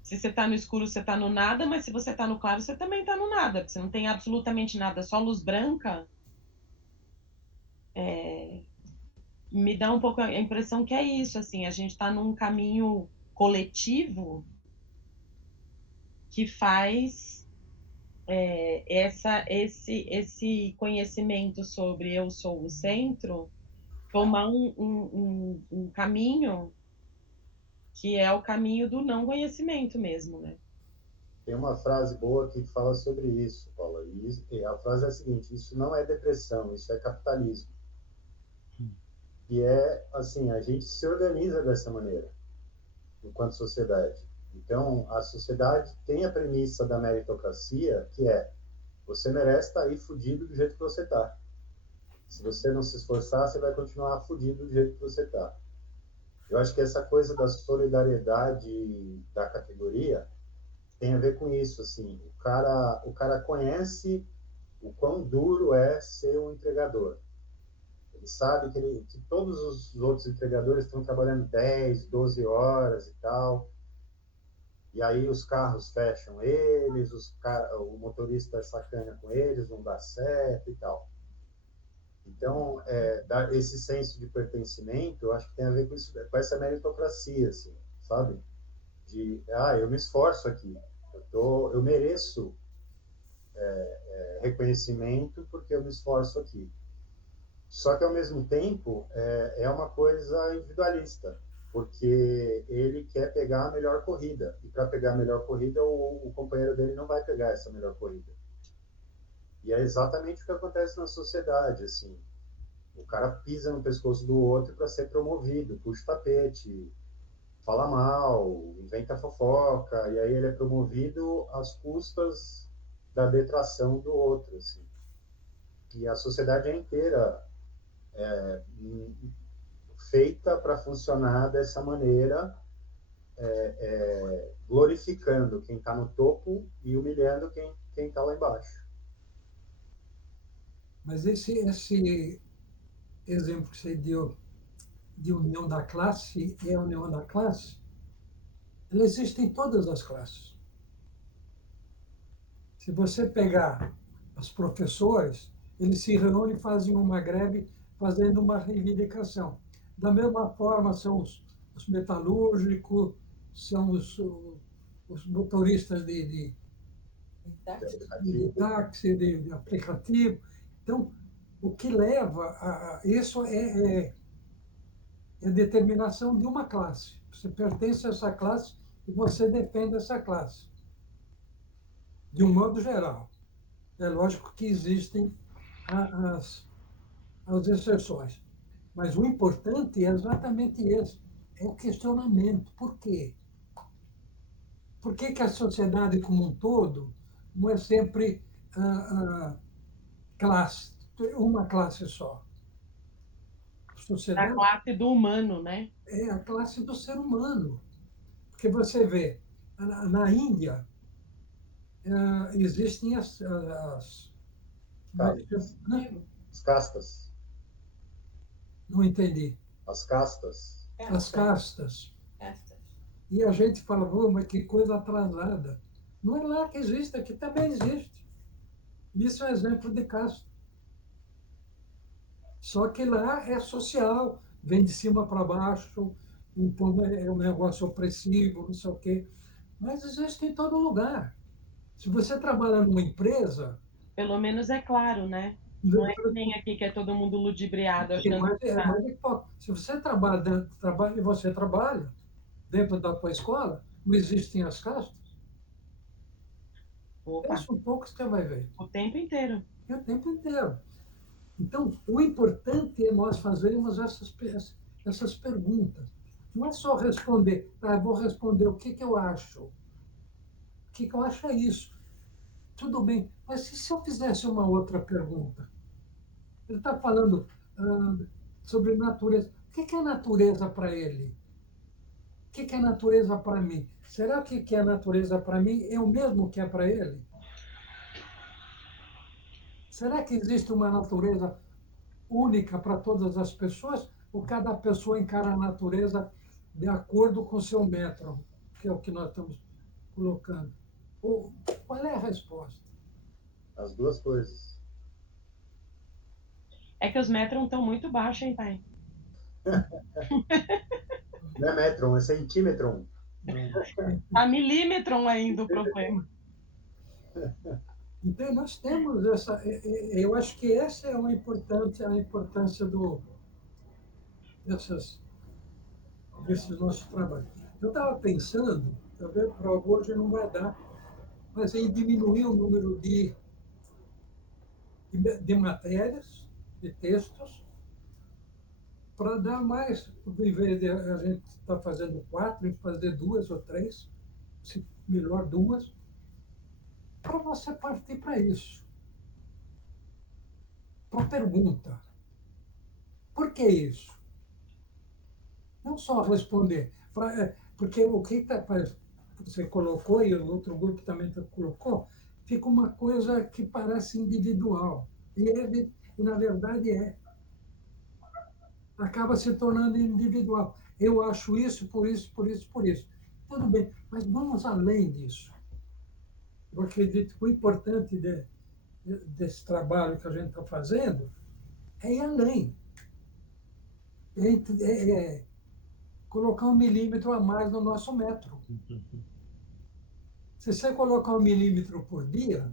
se você tá no escuro, você tá no nada, mas se você tá no claro, você também tá no nada, porque você não tem absolutamente nada, só luz branca. Me dá um pouco a impressão que é isso, assim, a gente está num caminho coletivo que faz esse conhecimento sobre eu sou o centro tomar um caminho que é o caminho do não conhecimento mesmo, né? tem uma frase boa que fala sobre isso, Paula. E a frase é a seguinte: isso não é depressão, isso é capitalismo. E é assim, a gente se organiza dessa maneira, enquanto sociedade. Então, a sociedade tem a premissa da meritocracia, que é: você merece estar aí fudido do jeito que você está. Se você não se esforçar, você vai continuar fudido do jeito que você está. Eu acho que essa coisa da solidariedade da categoria tem a ver com isso, assim. O cara conhece o quão duro é ser um entregador. Ele sabe que todos os outros entregadores estão trabalhando 10, 12 horas e tal. E aí os carros fecham eles, o motorista é sacana com eles, não dá certo e tal. Então, esse senso de pertencimento, eu acho que tem a ver com isso, com essa meritocracia, assim, sabe? Eu me esforço aqui, eu mereço reconhecimento porque eu me esforço aqui. Só que, ao mesmo tempo, é uma coisa individualista, porque ele quer pegar a melhor corrida, e para pegar a melhor corrida, o companheiro dele não vai pegar essa melhor corrida. E é exatamente o que acontece na sociedade, assim. O cara pisa no pescoço do outro para ser promovido, puxa o tapete, fala mal, inventa fofoca, e aí ele é promovido às custas da detração do outro, assim. E a sociedade é inteira feita para funcionar dessa maneira, glorificando quem está no topo e humilhando quem está lá embaixo. Mas esse exemplo que você deu de união da classe e a união da classe, ela existe em todas as classes. Se você pegar os professores, eles se reúnem e fazem uma greve fazendo uma reivindicação. Da mesma forma, são os metalúrgicos, são os motoristas de táxi, de aplicativo. Então, o que leva a isso é a determinação de uma classe. Você pertence a essa classe e você defende essa classe, de um modo geral. É lógico que existem as exceções, mas o importante é exatamente esse, é o questionamento. Por quê? Por que que a sociedade como um todo não é sempre classe, uma classe só? A Da sociedade classe do humano, né? é a classe do ser humano. Porque você vê, na Índia, existem Castas. As castas. não entendi. As castas. As castas. Castas. E a gente fala, oh, mas que coisa atrasada. Não é lá que existe, aqui também existe. Isso é exemplo de casta. Só que lá é social, vem de cima para baixo, então é um negócio opressivo, não sei o quê. Mas existe em todo lugar. Se você trabalha numa empresa, Pelo menos é claro, né? Não é que nem aqui que é todo mundo ludibriado achando que tá. se você trabalha e você trabalha dentro da tua escola, não existem as castas? Opa, Pensa um pouco que você vai ver. o tempo inteiro. É o tempo inteiro. Então, o importante é nós fazermos essas perguntas. Não é só responder, vou responder o que eu acho. O que eu acho é isso. Tudo bem, mas e se eu fizesse uma outra pergunta? Ele está falando sobre natureza. O que é natureza para ele? O que é natureza para mim? Será que o que é natureza para mim é o mesmo que é para ele? Será que existe uma natureza única para todas as pessoas? Ou cada pessoa encara a natureza de acordo com o seu metro, que é o que nós estamos colocando? Ou, qual é a resposta? As duas coisas. É que os metros estão muito baixos, hein, pai? Não é metron, é centímetron. A milímetro ainda o problema. Então, nós temos essa. Eu acho que essa é a importância desses nossos trabalhos. Eu estava pensando, talvez para hoje não vai dar, mas em diminuir o número de matérias, de textos, para dar mais, em vez de a gente estar fazendo 4, em fazer 2 ou 3, se melhor 2, para você partir para isso. Para a pergunta, por que isso? Não só responder, porque o que você colocou, e o outro grupo também colocou, fica uma coisa que parece individual. E na verdade, acaba se tornando individual. Eu acho isso, por isso, por isso, por isso. Tudo bem, mas vamos além disso. Eu acredito que o importante desse trabalho que a gente está fazendo é ir além. É colocar 1 milímetro a mais no nosso metro. Se você colocar 1 milímetro por dia,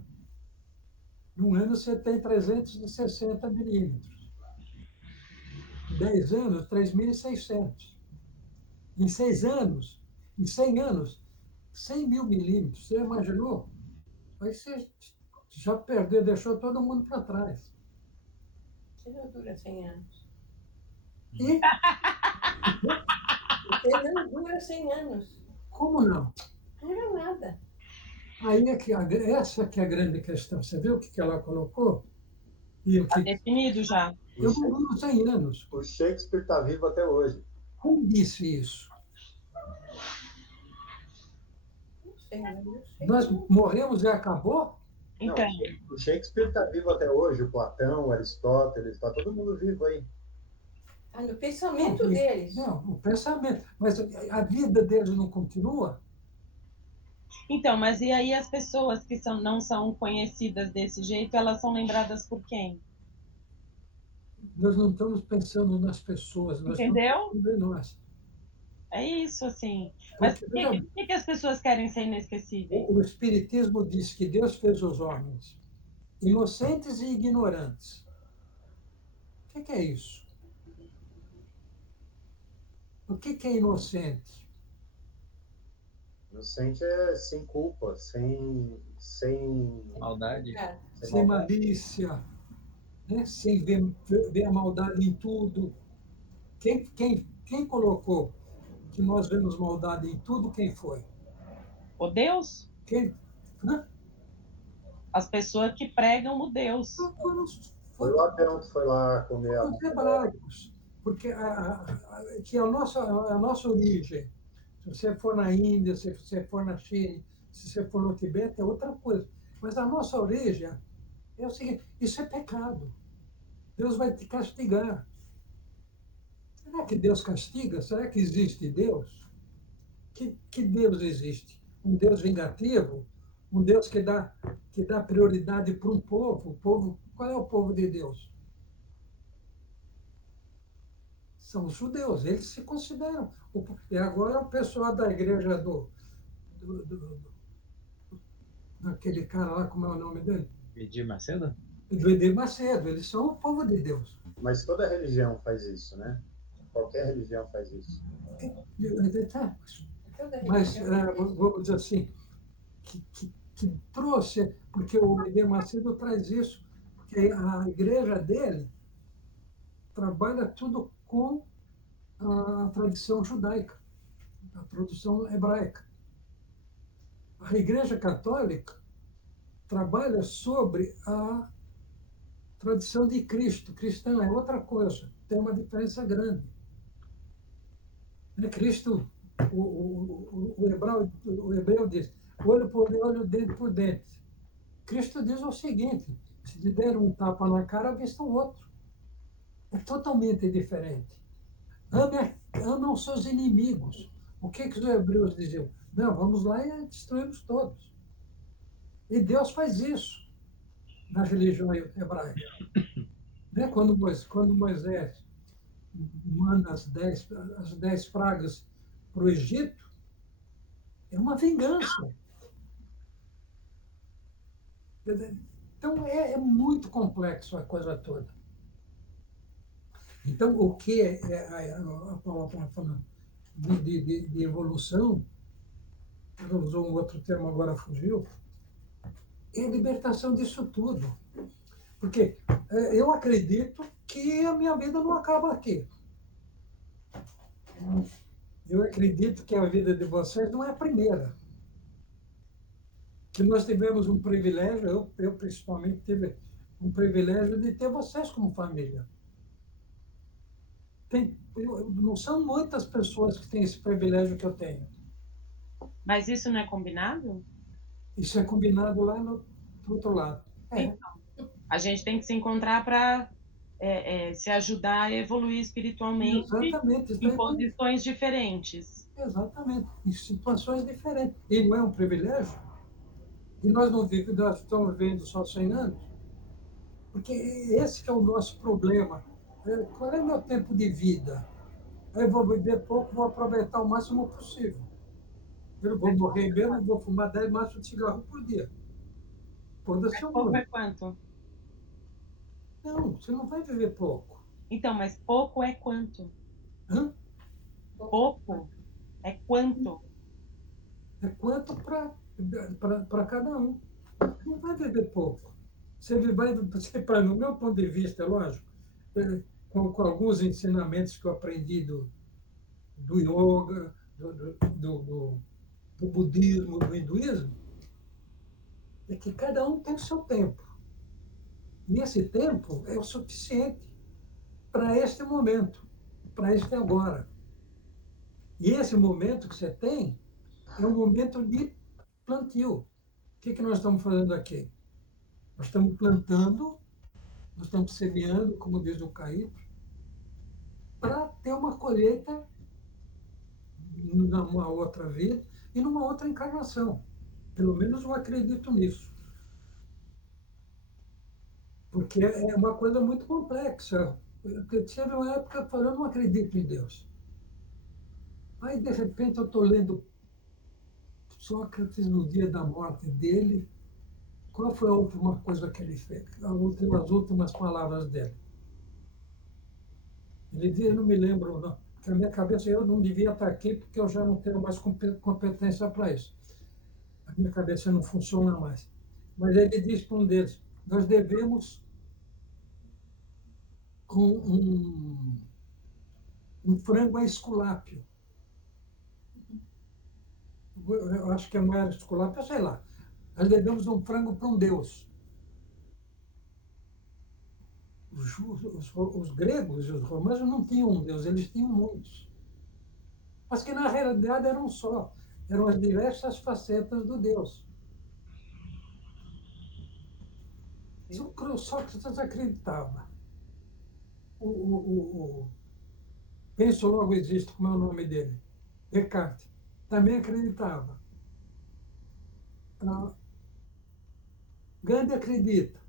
num ano você tem 360 milímetros. Em 10 anos, 3.600. Em 6 anos, em 100 anos, 100 mil milímetros. Você imaginou? Aí você já perdeu, deixou todo mundo para trás. Você não dura 100 anos. E Você não dura 100 anos. como não? Dura nada. Aí é que essa que é a grande questão. Você viu o que ela colocou? E o Está que definido já. eu não duro 100 anos. O Shakespeare está vivo até hoje. Quem disse isso? Não sei, eu não sei. Nós morremos e acabou? Então, Não, o Shakespeare está vivo até hoje, o Platão, o Aristóteles, está todo mundo vivo aí. Ah, no pensamento deles. Não, o pensamento. Mas a vida deles não continua? então, mas e aí as pessoas que não são conhecidas desse jeito, elas são lembradas por quem? Nós não estamos pensando nas pessoas, nós estamos Entendeu? pensando em nós. É isso, assim. Mas Porque, por veja, que as pessoas querem ser inesquecíveis? o Espiritismo diz que Deus fez os homens inocentes e ignorantes. O que é isso? O que é inocente? Inocente é sem culpa, sem Maldade. Cara, Sem malícia, né? Sem ver a maldade em tudo. Quem colocou que nós vemos maldade em tudo, quem foi? O Deus? Quem? Hã? As pessoas que pregam o Deus. Foi o Adão que foi lá comer a Os hebraicos, porque que a nossa origem, se você for na Índia, se você for na China, se você for no Tibete, é outra coisa. Mas a nossa origem é o seguinte: isso é pecado. Deus vai te castigar. Será que Deus castiga? Será que existe Deus? Que Deus existe? Um Deus vingativo? Um Deus que dá prioridade para um povo? Qual é o povo de Deus? São os judeus, eles se consideram. E agora o pessoal da igreja daquele cara lá, como é o nome dele? Edir Macedo? Do Edir Macedo, eles são o povo de Deus. Mas toda religião faz isso, né? Qualquer religião faz isso. toda Mas, religião. vamos dizer assim, que trouxe, porque o Edir Macedo traz isso, porque a igreja dele trabalha tudo com a tradição judaica, a tradição hebraica. A Igreja Católica trabalha sobre a tradição de Cristo. Cristão é outra coisa, tem uma diferença grande. Cristo, o hebreu diz, olho por olho, dente por dente. Cristo diz o seguinte: se te der um tapa na cara, vista o outro. É totalmente diferente. Amam seus inimigos. O que os hebreus diziam? Não, vamos lá e destruímos todos. E Deus faz isso na religião hebraica. Né? Quando Moisés manda as 10 pragas para o Egito, é uma vingança. Então, é muito complexo a coisa toda. Então, o que a Paula estava falando de evolução, ela usou um outro termo, agora fugiu, é a libertação disso tudo. Porque eu acredito que a minha vida não acaba aqui. Eu acredito que a vida de vocês não é a primeira. Que nós tivemos um privilégio, eu principalmente tive um privilégio de ter vocês como família. Não são muitas pessoas que têm esse privilégio que eu tenho. Mas isso não é combinado? Isso é combinado lá no outro lado. Então, a gente tem que se encontrar para se ajudar a evoluir espiritualmente Exatamente. em posições diferentes. Exatamente. Em situações diferentes. E não é um privilégio? E nós não vivemos, nós estamos vivendo só 100 anos? Porque esse que é o nosso problema. Qual é o meu tempo de vida? Eu vou viver pouco, vou aproveitar o máximo possível. Eu vou morrer mesmo, vou fumar 10 maços de cigarro por dia. Foda-se o Pouco mundo. é quanto? Não, você não vai viver pouco. Então, mas pouco é quanto? Hã? Pouco é quanto? É quanto para cada um. Não vai viver pouco. No meu ponto de vista, é lógico, com alguns ensinamentos que eu aprendi do yoga, do budismo, do hinduísmo, é que cada um tem o seu tempo. E esse tempo é o suficiente para este momento, para este agora. E esse momento que você tem é um momento de plantio. O que nós estamos fazendo aqui? Nós estamos plantando, nós estamos semeando, como diz o Caíto, para ter uma colheita numa outra vida e numa outra encarnação. Pelo menos eu acredito nisso. Porque é uma coisa muito complexa. Teve uma época que eu não acredito em Deus. Aí, de repente, eu estou lendo Sócrates no dia da morte dele. Qual foi a última coisa que ele fez? As últimas palavras dele. Ele dizia, eu não me lembro, não. Porque na minha cabeça eu não devia estar aqui porque eu já não tenho mais competência para isso. A minha cabeça não funciona mais. Mas ele diz para um deles, nós devemos um frango a Esculápio. Eu acho que é maior Esculápio, sei lá. Nós devemos um frango para um deus. Os gregos e os romanos não tinham um deus, eles tinham muitos. Mas que na realidade eram um só. Eram as diversas facetas do Deus. Sócrates acreditava. Penso logo existe, como é o nome dele? Descartes. Também acreditava. Gandhi acredita.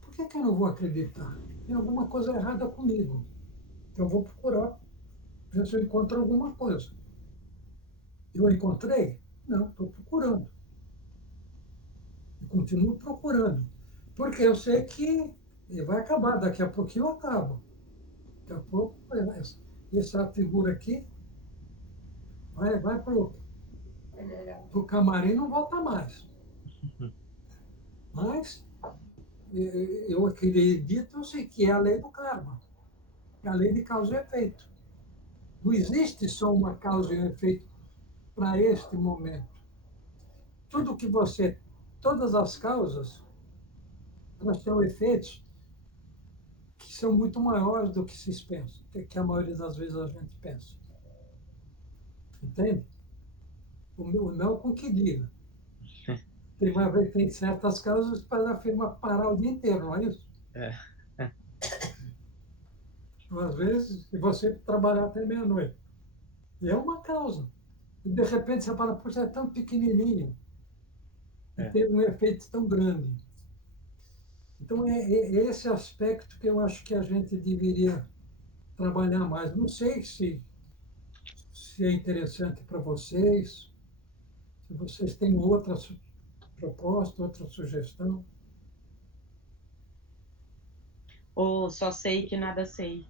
Por que eu não vou acreditar? Tem alguma coisa errada comigo. Eu vou procurar, ver se eu encontro alguma coisa. Eu encontrei? Não, estou procurando. E continuo procurando. Porque eu sei que vai acabar, daqui a pouquinho eu acabo. Daqui a pouco, essa figura aqui vai para o camarim e não volta mais. Mas eu acredito, eu sei que é a lei do karma, é a lei de causa e efeito. Não existe só uma causa e um efeito para este momento. Todas as causas, elas têm efeitos que são muito maiores do que se pensa, que a maioria das vezes a gente pensa. Entende? O não com que diga. Tem certas causas que fazem a firma parar o dia inteiro, não é isso? Às vezes, e você trabalhar até meia-noite. E é uma causa. E de repente você fala, poxa, é tão pequenininho. E tem um efeito tão grande. Então, é esse aspecto que eu acho que a gente deveria trabalhar mais. Não sei se é interessante para vocês, se vocês têm outra proposta, outra sugestão. Ou só sei que nada sei.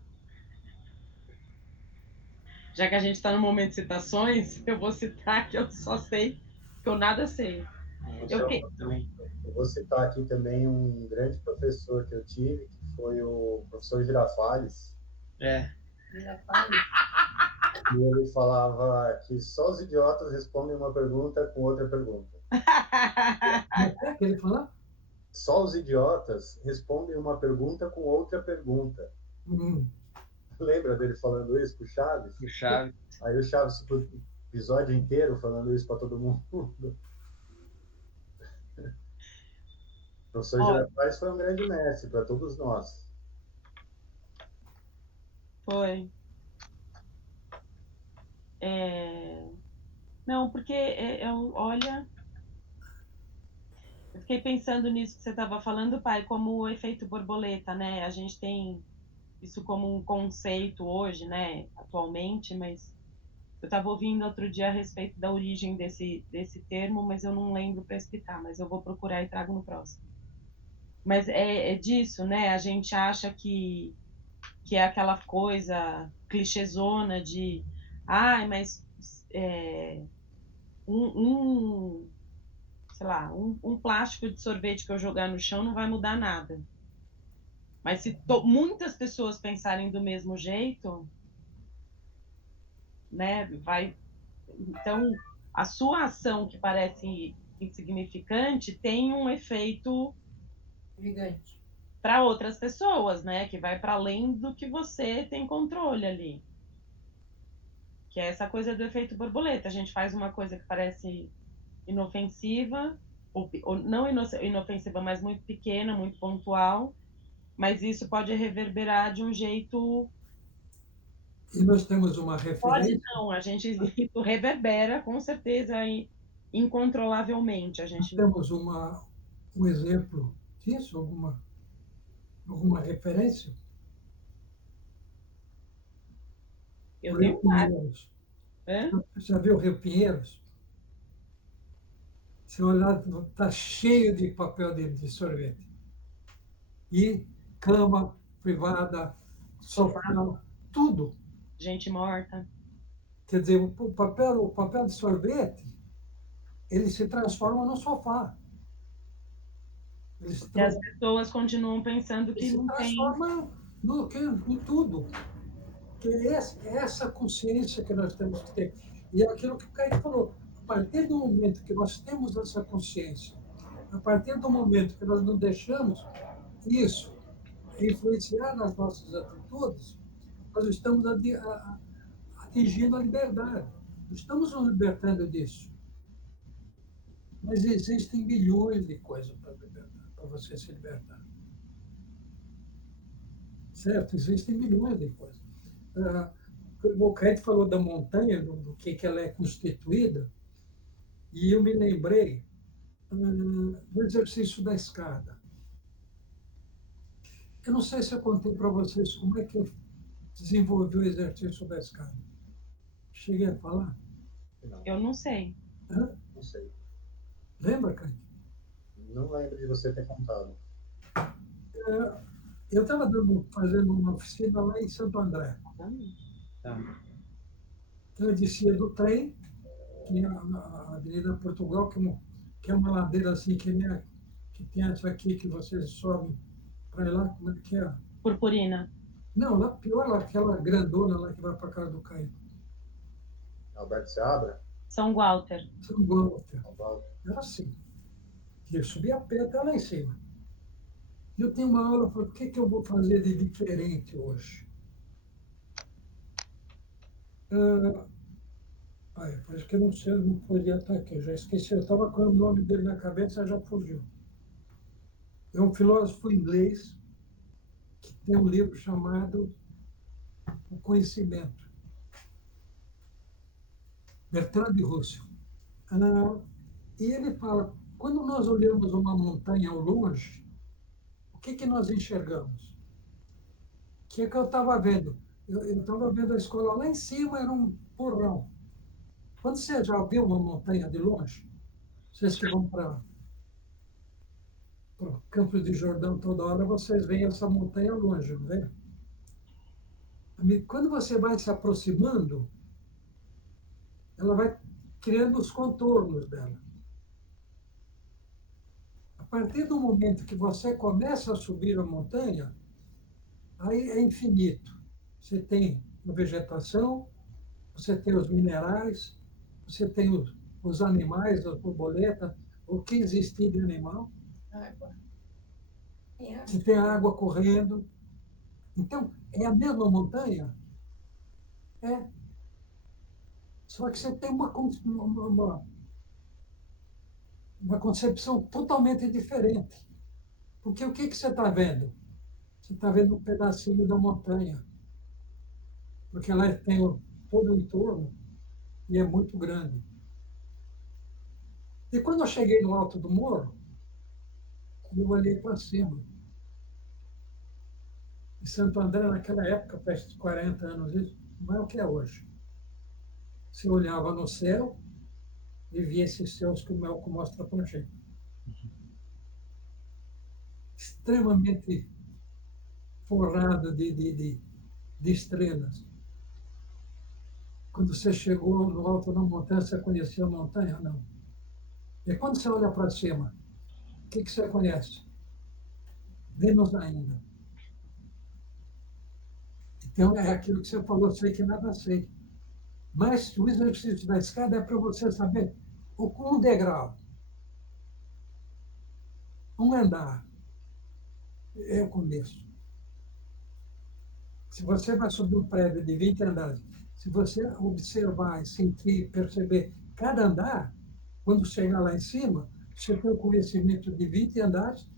Já que a gente está no momento de citações, eu vou citar que eu só sei que eu nada sei. Eu que... Eu vou citar aqui também um grande professor que eu tive, que foi o professor Girafales. É. E ele falava que só os idiotas respondem uma pergunta com outra pergunta. Como é que ele fala? Só os idiotas respondem uma pergunta com outra pergunta. Lembra dele falando isso pro Chaves? O Chaves. Aí o Chaves ficou o episódio inteiro falando isso para todo mundo. O professor Girafales foi um grande mestre para todos nós. Foi. Não, porque olha, eu fiquei pensando nisso que você estava falando, pai, como o efeito borboleta, né? A gente tem isso como um conceito hoje, né? Atualmente, mas eu estava ouvindo outro dia a respeito da origem desse termo, mas eu não lembro para explicar, mas eu vou procurar e trago no próximo. Mas é disso, né? A gente acha que é aquela coisa clichêzona de, mas sei lá, um plástico de sorvete que eu jogar no chão não vai mudar nada. Mas se muitas pessoas pensarem do mesmo jeito, né, vai. Então, a sua ação que parece insignificante tem um efeito gigante para outras pessoas, né, que vai para além do que você tem controle ali. Que é essa coisa do efeito borboleta. A gente faz uma coisa que parece inofensiva, ou não inofensiva, mas muito pequena, muito pontual, mas isso pode reverberar de um jeito. E nós temos uma Pode referência. não, a gente isso reverbera com certeza incontrolavelmente. A Nós gente temos um exemplo disso, alguma referência? eu O tenho Rio Pinheiros. Você já viu o Rio Pinheiros? Se olhar, está cheio de papel de sorvete. E cama privada, sofá, tudo. gente morta. Quer dizer, o papel de sorvete, ele se transforma no sofá. E as pessoas continuam pensando que não tem. Se transforma em tudo. Que é essa consciência que nós temos que ter. E é aquilo que o Caio falou. A partir do momento que nós temos essa consciência, a partir do momento que nós não deixamos isso influenciar nas nossas atitudes, nós estamos atingindo a liberdade. Estamos nos libertando disso. Mas existem bilhões de coisas para você se libertar. Certo? Existem bilhões de coisas. O Caio falou da montanha, do que ela é constituída, e eu me lembrei do exercício da escada. Eu não sei se eu contei para vocês como é que eu desenvolvi o exercício da escada. Cheguei a falar? Eu não sei. Não sei. Lembra, Caio? Não lembro de você ter contado. Eu estava fazendo uma oficina lá em Santo André. Tá. Então, eu descia do trem, tinha a Avenida Portugal, que é uma ladeira assim, que tem essa aqui que vocês sobem para lá, como é que é? Purpurina. Não, lá pior, aquela grandona lá que vai para casa do Caio. Alberto Seabra? São Walter. São Walter. Era assim. Eu subia a pé até lá em cima. E eu tenho uma aula, eu falei, o que eu vou fazer de diferente hoje? Acho que eu não sei, eu não podia estar aqui, eu já esqueci, eu estava com o nome dele na cabeça, já fugiu. É um filósofo inglês que tem um livro chamado O Conhecimento. Bertrand Russell. E ele fala, quando nós olhamos uma montanha ao longe, o que nós enxergamos? O que eu estava vendo? Eu estava vendo a escola lá em cima, era um porrão. Quando você já viu uma montanha de longe, vocês que vão para Campos de Jordão toda hora, vocês veem essa montanha longe, não é? Quando você vai se aproximando, ela vai criando os contornos dela. partir do momento que você começa a subir a montanha, aí é infinito. Você tem a vegetação, você tem os minerais, você tem os animais, as borboletas, o que existir de animal, Água. Tem água. você tem a água correndo. Então, é a mesma montanha? É. Só que você tem uma concepção totalmente diferente. Porque o que você está vendo? Você está vendo um pedacinho da montanha, porque ela tem todo o entorno e é muito grande. E quando eu cheguei no alto do morro, eu olhei para cima. E Santo André, naquela época, perto de 40 anos, isso não é o que é hoje. Você olhava no céu e via esses céus que o Melco mostra para a gente. Extremamente forrado de estrelas. Quando você chegou no alto da montanha, você conhecia a montanha? Não. E quando você olha para cima, o que você conhece? Menos ainda. Então, é aquilo que você falou, sei que nada sei. Mas o exercício da escada é para você saber um degrau, um andar, é o começo. Se você vai subir um prédio de 20 andares, se você observar, sentir, perceber cada andar, quando chegar lá em cima, você tem o conhecimento de 20 andares.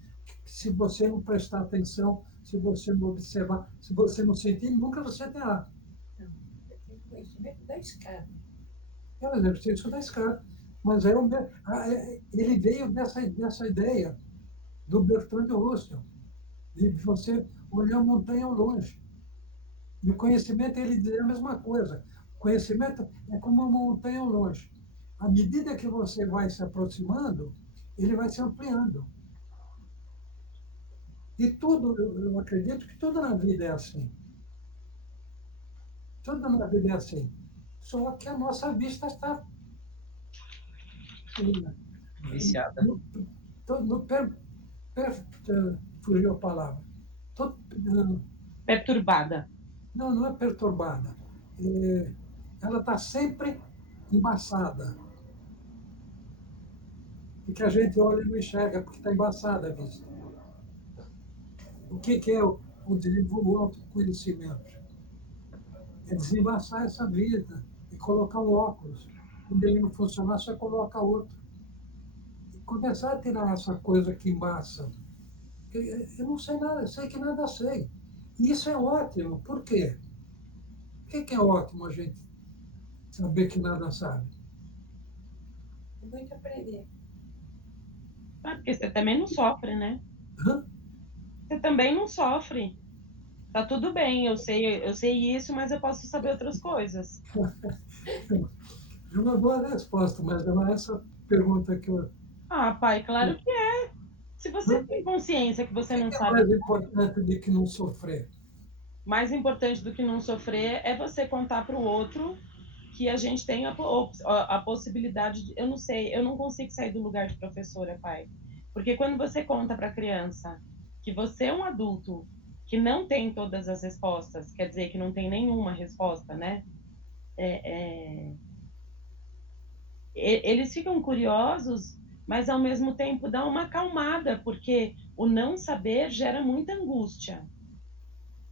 Se você não prestar atenção, se você não observar, se você não sentir, nunca você terá. Não, eu tenho conhecimento da escada. É o exercício da escada. Mas ele veio dessa ideia do Bertrand Russell, de você olhar a montanha ao longe. E o conhecimento, ele diz a mesma coisa. O conhecimento é como uma montanha ao longe. À medida que você vai se aproximando, ele vai se ampliando. E tudo, eu acredito que tudo na vida é assim. Tudo na vida é assim. Só que a nossa vista está Viciada. fugiu a palavra. To- Perturbada. não é perturbada. Ela está sempre embaçada. E que a gente olha e não enxerga, porque está embaçada a vista. O que é o autoconhecimento? É desembaçar essa vida e colocar um óculos. Quando ele não funcionar, você coloca outro. E começar a tirar essa coisa que embaça. Eu não sei nada, eu sei que nada sei. E isso é ótimo. Por quê? Por que é ótimo a gente saber que nada sabe? É muito aprender. Ah, porque você também não sofre, né? Hã? Você também não sofre. Tá tudo bem, eu sei isso, mas eu posso saber outras coisas. É uma boa resposta, mas não é essa pergunta que eu. Ah, pai, claro que é. Se você Hã? tem consciência que O você não que é sabe, mais importante do que não sofrer? mais importante do que não sofrer é você contar para o outro que a gente tem a possibilidade de. Eu não sei, eu não consigo sair do lugar de professora, pai. Porque quando você conta para a criança que você é um adulto que não tem todas as respostas, quer dizer, que não tem nenhuma resposta, né? Eles ficam curiosos, mas ao mesmo tempo dá uma acalmada, porque o não saber gera muita angústia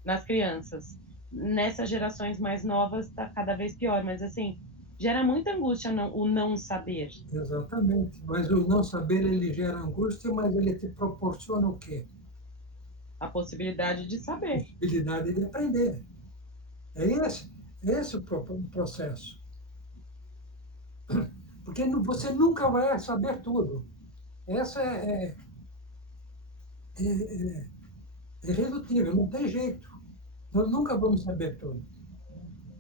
nas crianças. Nessas gerações mais novas está cada vez pior, mas assim, gera muita angústia o não saber. Exatamente. Mas o não saber, ele gera angústia, mas ele te proporciona o quê? A possibilidade de saber. Possibilidade de aprender. É esse o processo. Porque você nunca vai saber tudo. Essa é irredutível, não tem jeito. Nós nunca vamos saber tudo.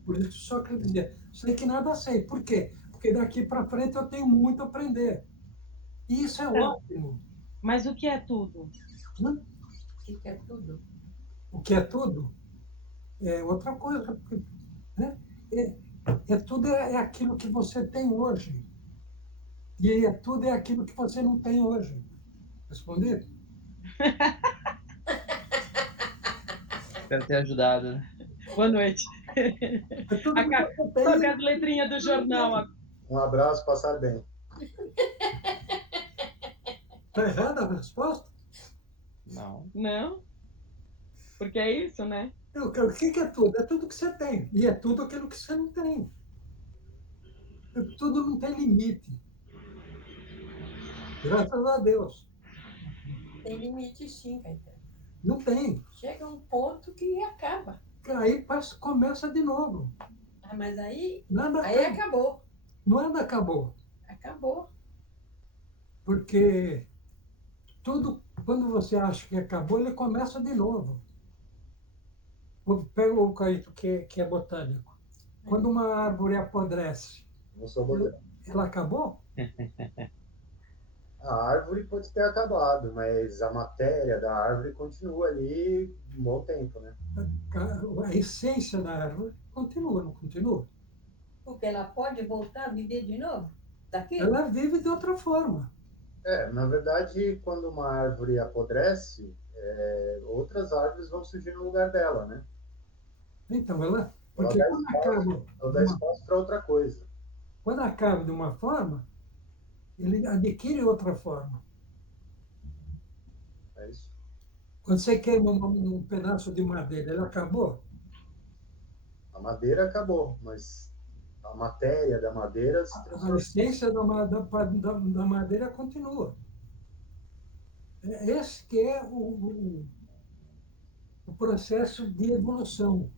Por isso, só quer dizer, sei que nada sei. Por quê? Porque daqui para frente eu tenho muito a aprender. E isso é Então, ótimo. mas o que é tudo? Né? O que é tudo? O que é tudo é outra coisa. Né? Tudo é aquilo que você tem hoje. E tudo é aquilo que você não tem hoje. Respondi? Espero ter ajudado, né? Boa noite. É tudo A que ca- eu Só com tenho. as letrinhas do jornal. Um abraço, passar bem. Está errada a resposta? Não. Não? Porque é isso, né? O que é tudo? É tudo que você tem. E é tudo aquilo que você não tem. Tudo não tem limite. Graças a Deus. Tem limite sim, Caetano. Não tem. Chega um ponto que acaba. Aí começa de novo. Ah, mas aí Nada acabou. Nada acabou. Acabou. Porque tudo, quando você acha que acabou, ele começa de novo. Pega o Caíto, que é botânico. Quando uma árvore apodrece, Não sou botânico. ela acabou? A árvore pode ter acabado, mas a matéria da árvore continua ali um bom tempo, né? A essência da árvore continua, não continua? Porque ela pode voltar a viver de novo? Daqui? Ela vive de outra forma. Na verdade, quando uma árvore apodrece, outras árvores vão surgir no lugar dela, né? Então, Ela porque dá espaço, ela dá uma, espaço para outra coisa. quando acaba de uma forma, ele adquire outra forma. É isso. Quando você queima um pedaço de madeira, ele acabou? A madeira acabou, mas a matéria da madeira se A transformou. essência da madeira continua. Esse que é o processo de evolução.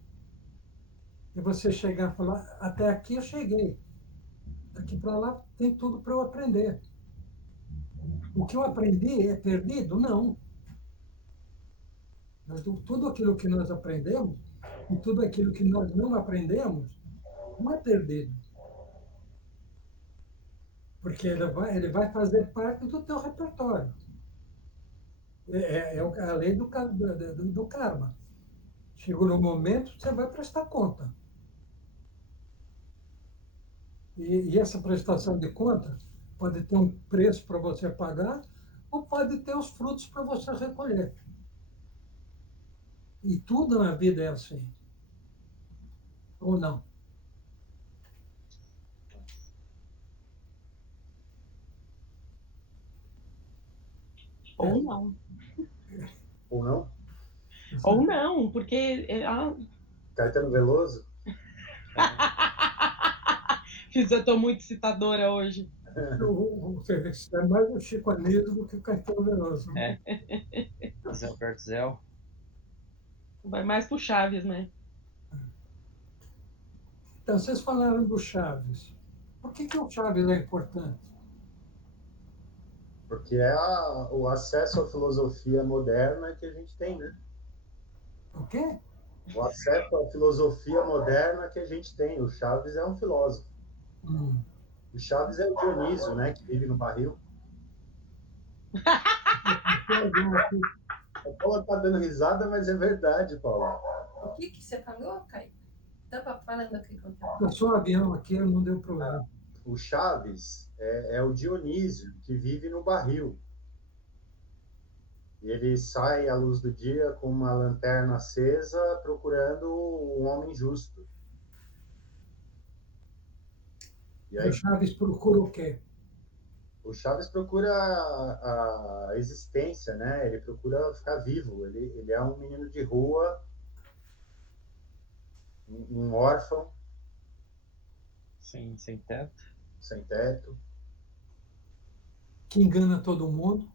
E você chegar e falar, até aqui eu cheguei. Daqui para lá tem tudo para eu aprender. O que eu aprendi é perdido? Não. Tudo aquilo que nós aprendemos e tudo aquilo que nós não aprendemos não é perdido. Porque ele vai fazer parte do teu repertório. É a lei do karma. Chegou no momento, você vai prestar conta. E essa prestação de conta pode ter um preço para você pagar ou pode ter os frutos para você recolher. E tudo na vida é assim. Ou não? Ou não. Ou não? Ou não, porque. Caetano Veloso? Eu tô muito citadora hoje. Você é mais o Chico Anísio do que o Caetano Veloso. É. Zé Alberto Zé. Vai mais pro Chaves, né? Então, vocês falaram do Chaves. Por que o Chaves é importante? Porque é o acesso à filosofia moderna que a gente tem, né? O quê? O acesso à filosofia moderna que a gente tem. O Chaves é um filósofo. O Chaves é o Dionísio, né? Que vive no barril. A Paula tá dando risada, mas é verdade, Paula. O que você falou, Caio? Estava falando aqui com o teu. Passou o avião aqui, não deu problema. O Chaves é o Dionísio, que vive no barril. E ele sai à luz do dia com uma lanterna acesa procurando um homem justo. E aí, O Chaves procura o quê? o Chaves procura a existência, né? Ele procura ficar vivo. Ele é um menino de rua, um órfão, Sem teto. sem teto. Que engana todo mundo.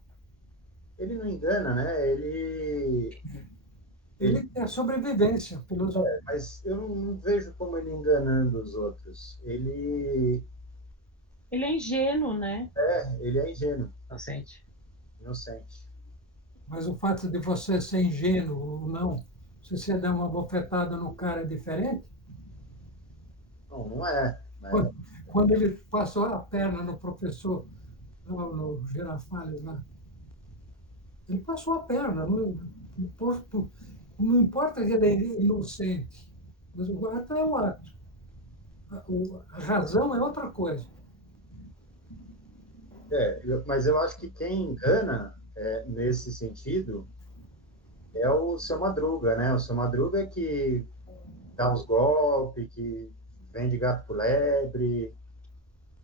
Ele não engana, né? Ele é sobrevivência, filosofia. Mas eu não vejo como ele enganando os outros. Ele Ele é ingênuo, né? ele é ingênuo, Inocente. inocente. Mas o fato de você ser ingênuo ou não, se você der uma bofetada no cara é diferente? Não é. Né? Quando ele passou a perna no professor, no Girafales lá, ele passou a perna. Não importa que ele é inocente, mas o ato é o ato. A razão é outra coisa. Mas eu acho que quem engana nesse sentido, é o Seu Madruga, né? O Seu Madruga é que dá uns golpes, que vende gato por lebre,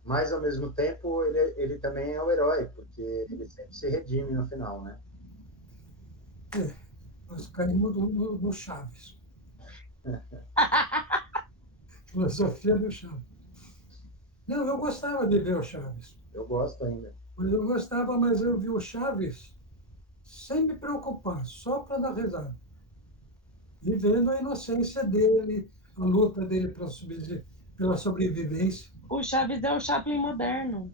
mas ao mesmo tempo ele também é o herói, porque ele sempre se redime no final, né? Nós caímos no Chaves. Filosofia do Chaves. Não, eu gostava de ver o Chaves. Eu gosto ainda. Mas eu vi o Chaves sem me preocupar, só para dar risada. E vendo a inocência dele, a luta dele pela sobrevivência. O Chaves é o Chaplin moderno.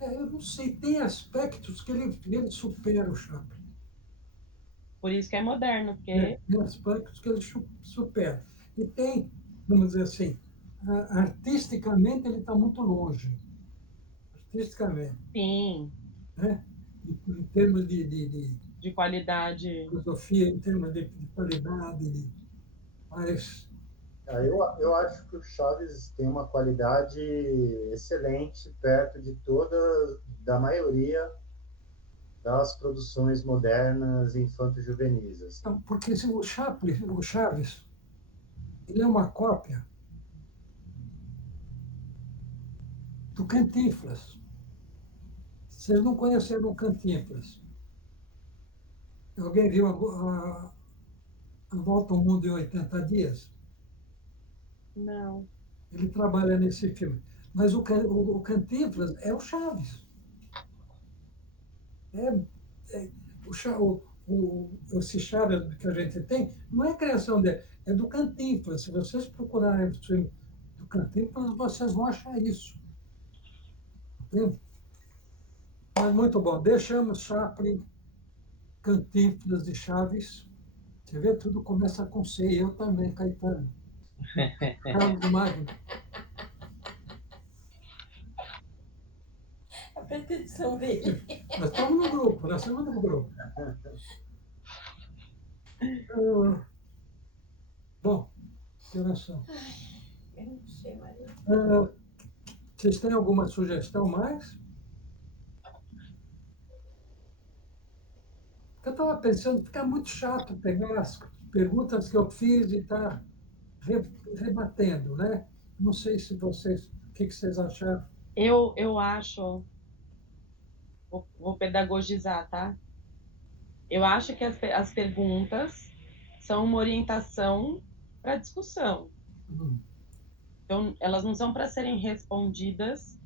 Eu não sei, tem aspectos que ele supera o Chaplin. Por isso que é moderno, porque Tem aspectos que ele supera. E tem, vamos dizer assim, artisticamente ele está muito longe. Artisticamente. sim, Né? Em termos de de qualidade. filosofia, em termos de qualidade, mas Eu acho que o Chaves tem uma qualidade excelente perto de da maioria das produções modernas infanto-juvenis. Assim. então, porque o Chaves, ele é uma cópia do Cantinflas. Vocês não conheceram o Cantinflas? Alguém viu a Volta ao Mundo em 80 Dias? Não. Ele trabalha nesse filme. Mas o Cantinflas é o Chaves. Esse Chaves que a gente tem não é criação dele, é do Cantinflas. Se vocês procurarem o filme do Cantinflas, vocês vão achar isso. Entende? Mas muito bom. Deixamos Chaplin, Cantinflas e Chaves. Você vê, tudo começa com C. Eu também, Caetano. Carlos Magno. A pretensão dele. Nós estamos no grupo, nós estamos no grupo. Bom, que horas são? Eu não sei, Maria. Vocês têm alguma sugestão mais? Eu estava pensando, fica muito chato pegar as perguntas que eu fiz e estar rebatendo, né? Não sei se vocês, o que vocês acharam? Eu acho, vou pedagogizar, tá? Eu acho que as perguntas são uma orientação para a discussão. Hum, Então, elas não são para serem respondidas,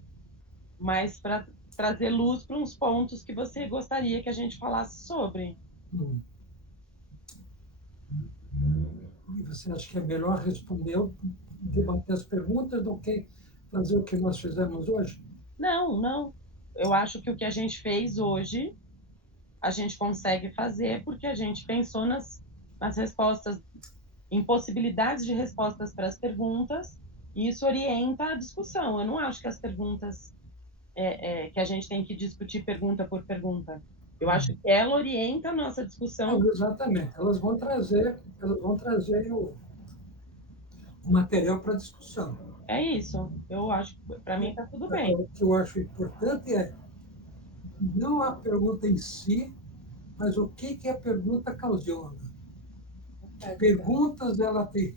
mas para trazer luz para uns pontos que você gostaria que a gente falasse sobre. hum. E você acha que é melhor responder, debater as perguntas do que fazer o que nós fizemos hoje? Não, não. Eu acho que o que a gente fez hoje, a gente consegue fazer porque a gente pensou nas respostas, em possibilidades de respostas para as perguntas, e isso orienta a discussão. Eu não acho que as perguntas, que a gente tem que discutir pergunta por pergunta. Eu acho que ela orienta a nossa discussão. Exatamente. Elas vão trazer o material para discussão. É isso. Eu acho que, para mim, está tudo bem. O que eu acho importante é não a pergunta em si, mas o que a pergunta ocasiona. Que perguntas ela te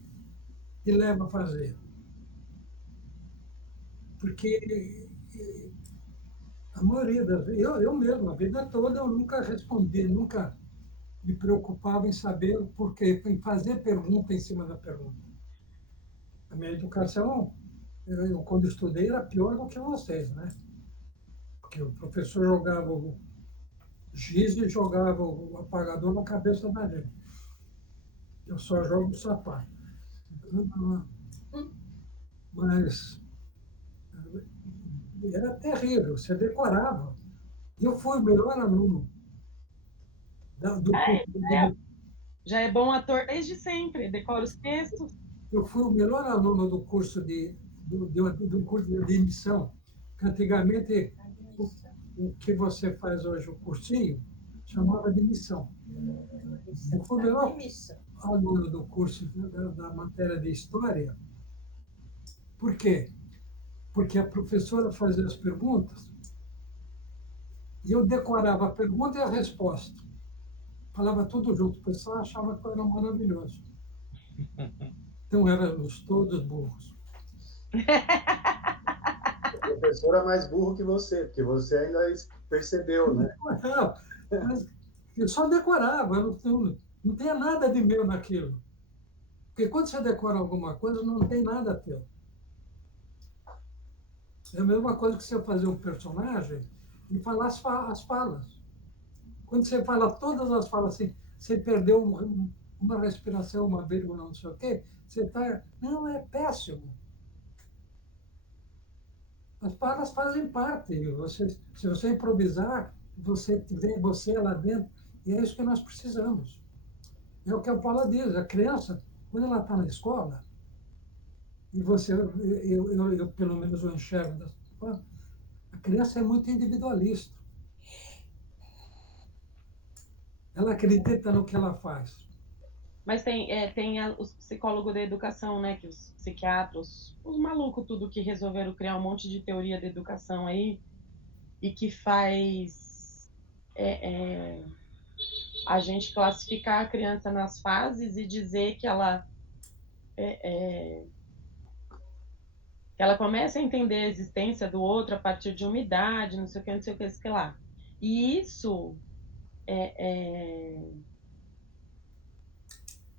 leva a fazer. Porque a maioria das vezes, eu mesmo, a vida toda, eu nunca respondi, nunca me preocupava em saber o porquê, em fazer pergunta em cima da pergunta. A minha educação, eu quando estudei, era pior do que vocês, né? Porque o professor jogava o giz e jogava o apagador na cabeça da gente. Eu só jogo o sapato. Mas era terrível, você decorava. Eu fui o melhor aluno do curso. Já é bom ator desde sempre, decora os textos. Eu fui o melhor aluno do curso do curso de admissão, que antigamente o que você faz hoje, o cursinho, chamava de admissão. Eu fui o melhor aluno do curso da matéria de História. Por quê? porque a professora fazia as perguntas e eu decorava a pergunta e a resposta. Falava tudo junto, o pessoal achava que eu era maravilhoso. Então éramos todos burros. O professor é mais burro que você, porque você ainda percebeu, né? Mas eu só decorava, não tinha nada de meu naquilo. Porque quando você decora alguma coisa, não tem nada teu. É a mesma coisa que você fazer um personagem e falar as falas. Quando você fala todas as falas assim, você perdeu uma respiração, uma vírgula, não sei o quê, você está. Não, é péssimo. As falas fazem parte. Se você improvisar, você tiver você lá dentro, e é isso que nós precisamos. É o que a Paula diz, a criança, quando ela está na escola, e eu pelo menos eu enxergo dessa forma, a criança é muito individualista. Ela acredita no que ela faz. Mas tem os psicólogos da educação, né? Que os psiquiatras, os malucos, tudo que resolveram criar um monte de teoria da educação aí e que faz a gente classificar a criança nas fases e dizer que ela começa a entender a existência do outro a partir de uma idade, não sei o que, não sei o que, não sei o que lá. E isso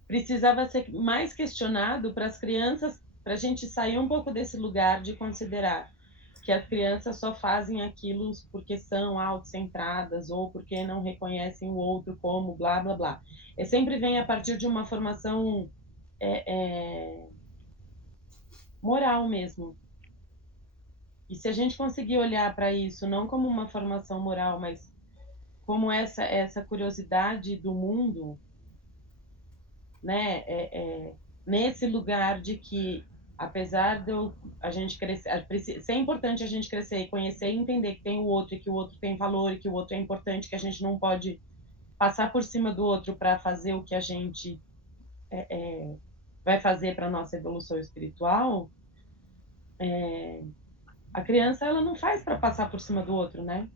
precisava ser mais questionado para as crianças, para a gente sair um pouco desse lugar de considerar que as crianças só fazem aquilo porque são autocentradas ou porque não reconhecem o outro como blá blá blá. Sempre vem a partir de uma formação moral mesmo. E se a gente conseguir olhar para isso não como uma formação moral, mas como essa curiosidade do mundo, né? Nesse lugar de que, apesar de a gente crescer, é importante a gente crescer e conhecer e entender que tem o outro e que o outro tem valor e que o outro é importante, que a gente não pode passar por cima do outro para fazer o que a gente vai fazer para nossa evolução espiritual. A criança ela não faz para passar por cima do outro, né?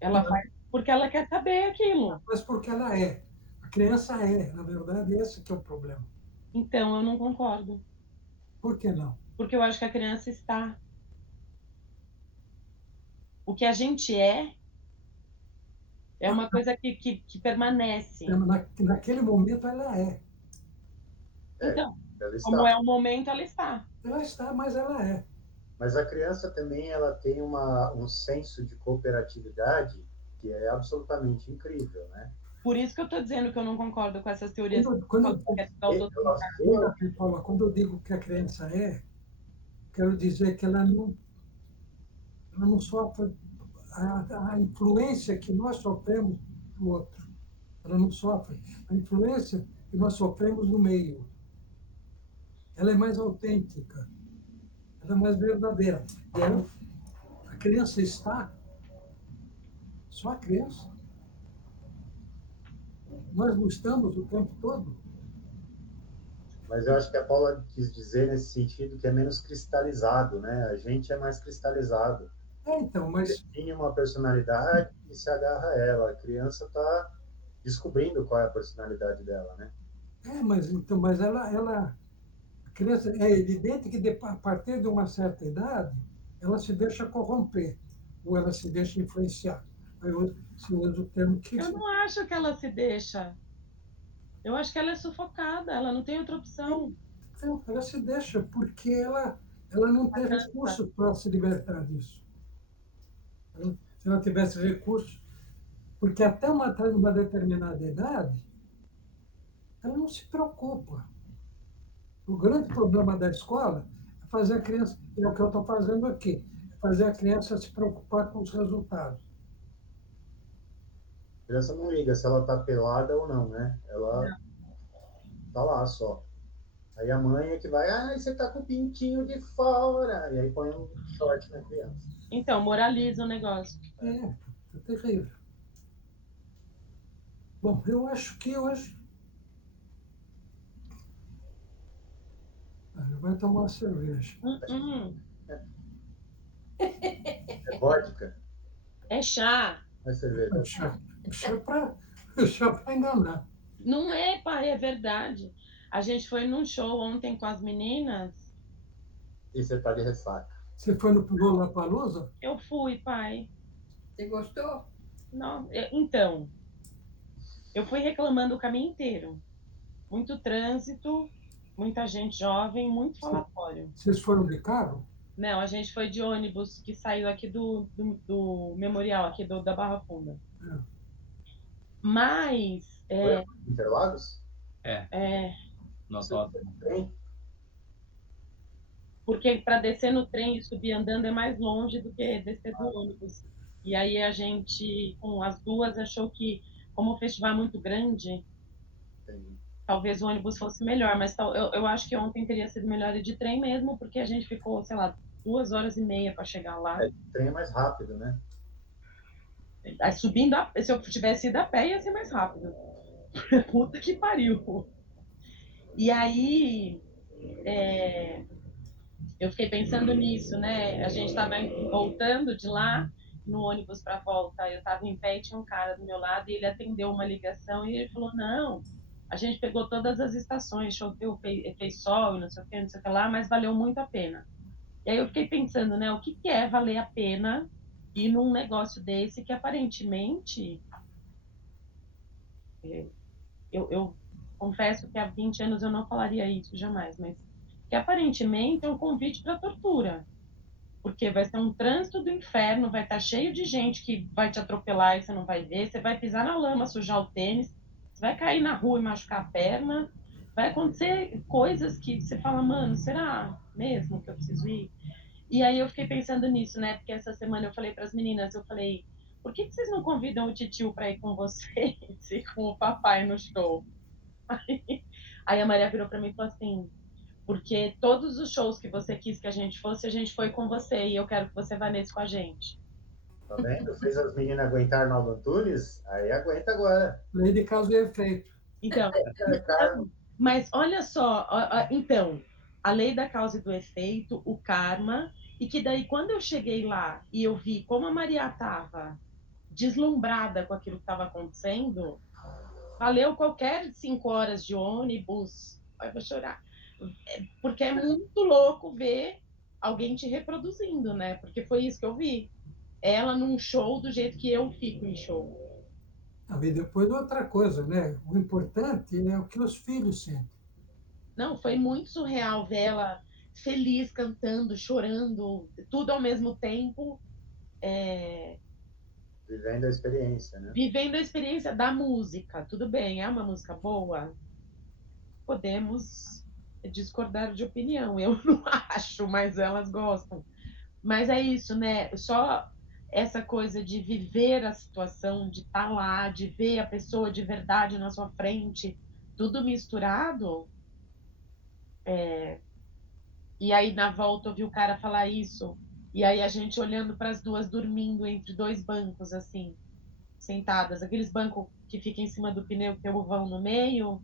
Ela faz porque ela quer saber aquilo. Mas porque ela é. A criança é, na verdade, esse que é o problema. Então eu não concordo. Por que não? Porque eu acho que a criança está. O que a gente é uma coisa que permanece. Naquele momento ela é. É, Então, ela como está. é o momento, ela está. Ela está, mas ela é. Mas a criança também ela tem um senso de cooperatividade que é absolutamente incrível, né? Por isso que eu estou dizendo que eu não concordo com essas teorias Quando autossustentadas. quando eu digo que a criança é, quero dizer que ela não sofre a influência que nós sofremos do outro. Ela não sofre a influência que nós sofremos no meio. Ela é mais autêntica, ela é mais verdadeira. E a criança está, só a criança. Nós não estamos o tempo todo. Mas eu acho que a Paula quis dizer nesse sentido que é menos cristalizado, né? A gente é mais cristalizado. Então, mas Define uma personalidade e se agarra a ela. A criança está descobrindo qual é a personalidade dela, né? mas a criança é evidente que a partir de uma certa idade ela se deixa corromper ou ela se deixa influenciar. Aí se usa o termo que Eu não acho que ela se deixa. Eu acho que ela é sufocada, ela não tem outra opção. então, ela se deixa porque ela não tem recurso para se libertar disso. Se ela tivesse recurso, porque até uma determinada idade, ela não se preocupa. O grande problema da escola é fazer a criança, é o que eu estou fazendo aqui, é fazer a criança se preocupar com os resultados. A criança não liga se ela está pelada ou não, né? Ela tá lá só. Aí a mãe é que vai, você tá com o pintinho de fora. E aí põe um short na criança. Então, moraliza o negócio. É terrível. Bom, eu acho que hoje. Vai tomar uma cerveja. É vodka? É chá. É cerveja? Chá para enganar. Não é, pai, é verdade. A gente foi num show ontem com as meninas. E você tá de ressaca. Você foi no Lollapalooza? Eu fui, pai. Você gostou? Não, então, eu fui reclamando o caminho inteiro. Muito trânsito, muita gente jovem, muito falatório. Vocês foram de carro? Não, a gente foi de ônibus que saiu aqui do memorial, aqui da Barra Funda. É. Mas, Foi a Interlagos? Nosso óbvio. Trem? porque para descer no trem e subir andando é mais longe do que descer do ônibus. E aí a gente, com as duas, achou que, como o festival é muito grande, Entendi. talvez o ônibus fosse melhor, mas eu acho que ontem teria sido melhor ir de trem mesmo, porque a gente ficou, sei lá, 2 horas e meia para chegar lá. O trem é mais rápido, né? Aí subindo, se eu tivesse ido a pé, ia ser mais rápido. Puta que pariu. E aí, eu fiquei pensando nisso, né? A gente estava voltando de lá, no ônibus para volta. Eu estava em pé e tinha um cara do meu lado e ele atendeu uma ligação e ele falou: Não, a gente pegou todas as estações, choveu, fez sol e não sei o que, não sei o que lá, mas valeu muito a pena. E aí eu fiquei pensando, né? O que é valer a pena ir num negócio desse que aparentemente. Eu confesso que há 20 anos eu não falaria isso jamais, mas que aparentemente é um convite para tortura. Porque vai ser um trânsito do inferno, vai estar cheio de gente que vai te atropelar e você não vai ver, você vai pisar na lama, sujar o tênis, você vai cair na rua e machucar a perna, vai acontecer coisas que você fala, mano, será mesmo que eu preciso ir? E aí eu fiquei pensando nisso, né? Porque essa semana eu falei para as meninas, eu falei, por que vocês não convidam o titio para ir com vocês e com o papai no show? Aí a Maria virou para mim e falou assim, porque todos os shows que você quis que a gente fosse, a gente foi com você e eu quero que você vá nesse com a gente. Tá vendo? Fez as meninas aguentar Arnaldo Antunes, aí aguenta agora. Lei de causa e efeito. Então, É, karma. mas olha só, então, a lei da causa e do efeito, o karma, e que daí quando eu cheguei lá e eu vi como a Maria estava deslumbrada com aquilo que estava acontecendo, valeu qualquer 5 horas de ônibus. Ai, eu vou chorar. Porque é muito louco ver alguém te reproduzindo, né? Porque foi isso que eu vi. Ela num show do jeito que eu fico em show. E depois outra coisa, né? O importante é o que os filhos sentem. Não, foi muito surreal ver ela feliz, cantando, chorando, tudo ao mesmo tempo, Vivendo a experiência, né? vivendo a experiência da música. Tudo bem, é uma música boa? Podemos discordar de opinião. Eu não acho, mas elas gostam. Mas é isso, né? Só essa coisa de viver a situação, de estar lá, de ver a pessoa de verdade na sua frente, tudo misturado. E aí na volta eu vi o cara falar isso. E aí a gente olhando para as duas dormindo entre dois bancos, assim, sentadas, aqueles bancos que ficam em cima do pneu que tem o vão no meio.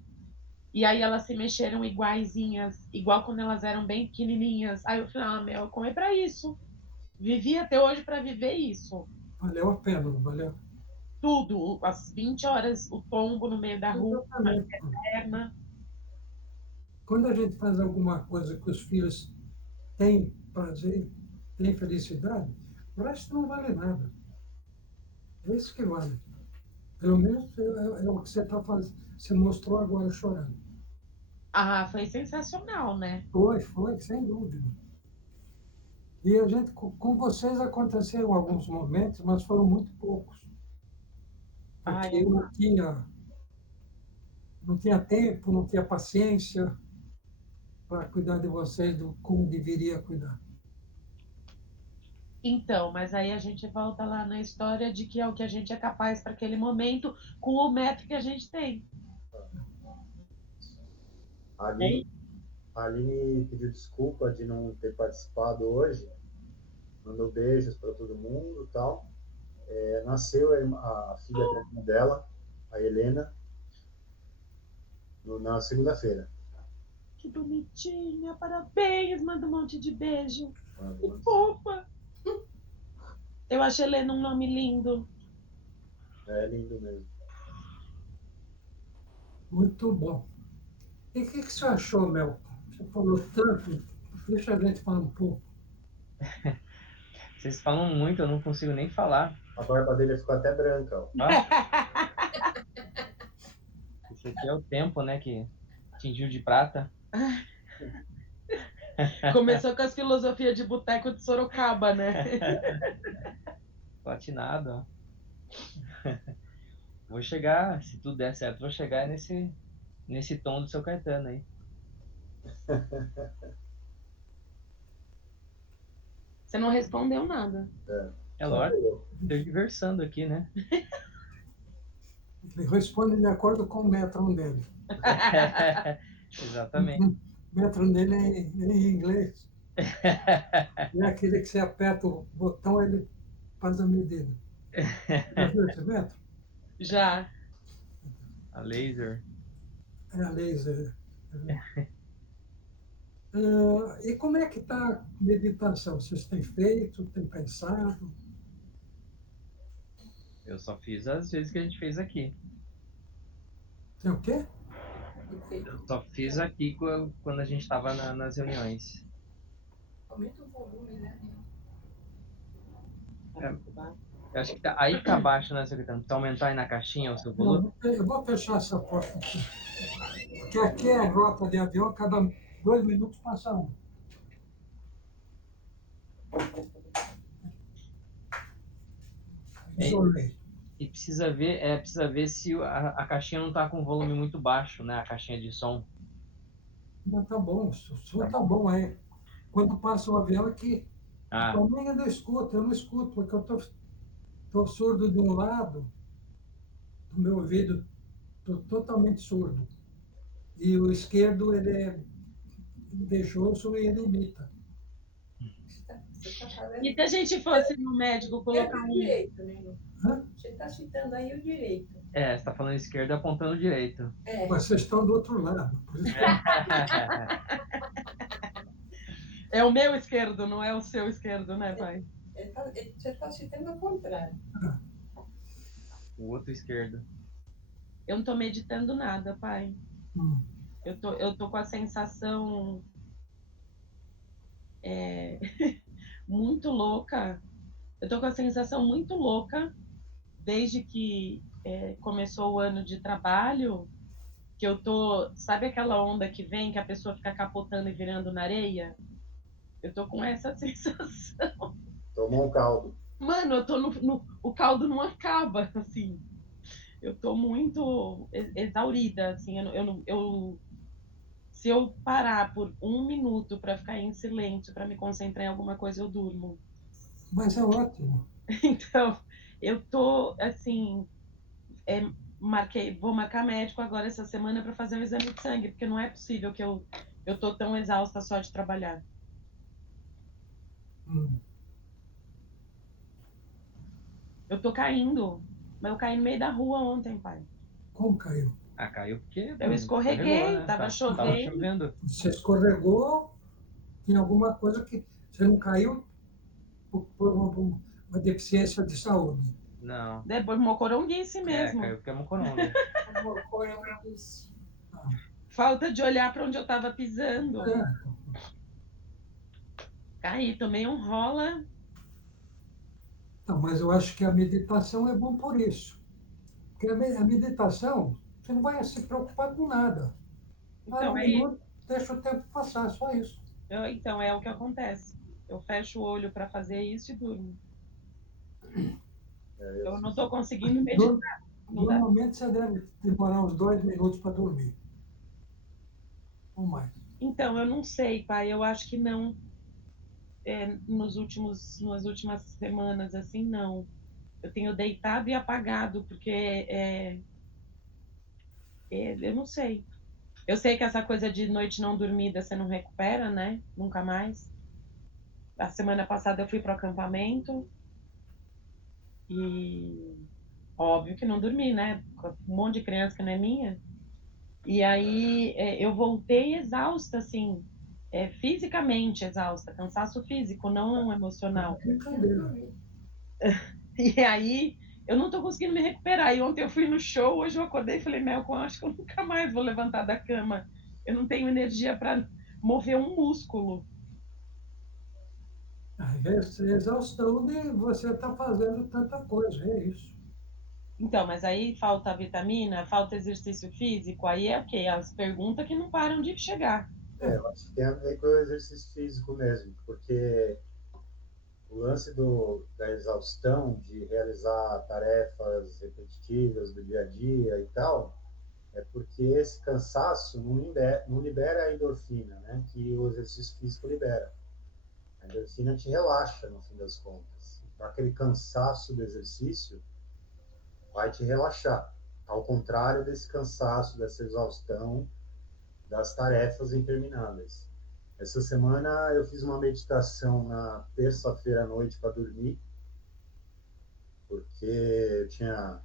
E aí elas se mexeram iguaizinhas, igual quando elas eram bem pequenininhas. Aí eu falei, meu, eu corri para isso. Vivi até hoje para viver isso. Valeu a pena, não valeu? Tudo, as 20 horas, o tombo no meio da rua, Exatamente. a perna. Quando a gente faz alguma coisa que os filhos têm prazer, têm felicidade, o resto não vale nada. É isso que vale. Pelo menos é o que você está fazendo. Você mostrou agora chorando. Ah, foi sensacional, né? Foi, sem dúvida. E a gente, com vocês aconteceram alguns momentos, mas foram muito poucos. Ai, Porque eu não tinha tempo, não tinha paciência para cuidar de vocês como deveria cuidar. então, mas aí a gente volta lá na história de que é o que a gente é capaz para aquele momento, com o método que a gente tem. A É Aline, isso. a Aline pediu desculpa de não ter participado hoje, mandou beijos para todo mundo e tal. Nasceu a filha da irmã dela, a Helena, na segunda-feira. Que bonitinha, parabéns, manda um monte de beijo. Ah, Que fofa. Eu acho Helena um nome lindo. É lindo mesmo. Muito bom. E o que você achou, Mel? Você falou tanto, deixa a gente falar um pouco. Vocês falam muito, eu não consigo nem falar. A barba dele ficou até branca, ó. Ó, esse aqui é o tempo, né, que tingiu de prata. Começou com as filosofias de boteco de Sorocaba, né? Platinado, ó. Vou chegar, se tudo der certo, vou chegar nesse tom do seu Caetano aí. Você não respondeu nada. É lógico, conversando aqui, né? Ele responde de acordo com o método dele. Exatamente. O método dele é em inglês. É aquele que você aperta o botão, ele faz a medida. Já viu esse método? Já. A laser. É a laser. E como é que está a meditação? Vocês têm feito, têm pensado? Eu só fiz as vezes que a gente fez aqui. Tem o quê? Eu só fiz aqui quando a gente estava nas reuniões. Aumenta o volume, né? Eu acho que tá, aí tá baixo, né, secretário? Precisa aumentar aí na caixinha o seu volume? Não, eu vou fechar essa porta aqui. Porque aqui é rota de avião, cada 2 minutos passa um. Isolei. E precisa ver se a caixinha não tá com volume muito baixo, né? A caixinha de som. Não, tá bom, o som tá bom aí. Quando passa o avião aqui, Ah, também eu não escuto, porque eu tô surdo de um lado, do meu ouvido, tô totalmente surdo. E o esquerdo, ele deixou e ele imita. Você tá fazendo E se a gente fosse no médico colocar o um. direito, né? Hã? Você está citando aí o direito. você tá falando esquerdo apontando direito. É. Mas vocês estão do outro lado. Por isso que É o meu esquerdo, não é o seu esquerdo, né, pai? Você está citando ao contrário. O outro esquerdo. Eu não tô meditando nada, pai. Hum. Eu tô com a sensação muito louca. Eu tô com a sensação muito louca desde que começou o ano de trabalho, que eu tô, sabe aquela onda que vem, que a pessoa fica capotando e virando na areia? Eu tô com essa sensação. Tomou um caldo. Mano, eu tô o caldo não acaba, assim. Eu tô muito exaurida, assim. Se eu parar por 1 minuto para ficar em silêncio, para me concentrar em alguma coisa, eu durmo. Mas é ótimo. Então, eu tô, assim, vou marcar médico agora essa semana para fazer um exame de sangue, porque não é possível que eu tô tão exausta só de trabalhar. Hum. Eu tô caindo, mas eu caí no meio da rua ontem, pai. Como caiu? Ah, caiu porque Eu escorreguei, escorregou, né? tava Tava chovendo. chovendo. Você escorregou, tem alguma coisa que você não caiu por uma deficiência de saúde. Não. Depois mocoronguice mesmo. Caiu porque é mocoronga. Falta de olhar para onde eu tava pisando. Caí, tomei um rola. Não, mas eu acho que a meditação é bom por isso. Porque a meditação, você não vai se preocupar com nada. Então, Um minuto, deixa o tempo passar, só isso. Então, é o que acontece. Eu fecho o olho para fazer isso e durmo. Eu não estou conseguindo meditar. Normalmente você deve demorar uns 2 minutos para dormir. Ou mais. Então, eu não sei, pai. Eu acho que não. Nas últimas semanas, assim, não. Eu tenho deitado e apagado, porque eu não sei. Eu sei que essa coisa de noite não dormida você não recupera, né? Nunca mais. A semana passada eu fui para o acampamento e óbvio que não dormi, né? Com um monte de criança que não é minha. E aí eu voltei exausta, assim, fisicamente exausta, cansaço físico, não emocional. Brincadeira. E aí, eu não tô conseguindo me recuperar. E ontem eu fui no show, hoje eu acordei e falei, Melcom, acho que eu nunca mais vou levantar da cama. Eu não tenho energia para mover um músculo. A exaustão de você estar fazendo tanta coisa, é isso. Então, mas aí falta vitamina, falta exercício físico, aí é o quê? As perguntas que não param de chegar. Eu acho que tem a ver com o exercício físico mesmo, porque o lance da exaustão, de realizar tarefas repetitivas do dia a dia e tal, é porque esse cansaço não libera a endorfina, né, que o exercício físico libera. A endorfina te relaxa, no fim das contas. Então, aquele cansaço do exercício vai te relaxar, ao contrário desse cansaço, dessa exaustão das tarefas intermináveis. Essa semana eu fiz uma meditação na terça-feira à noite para dormir, porque eu tinha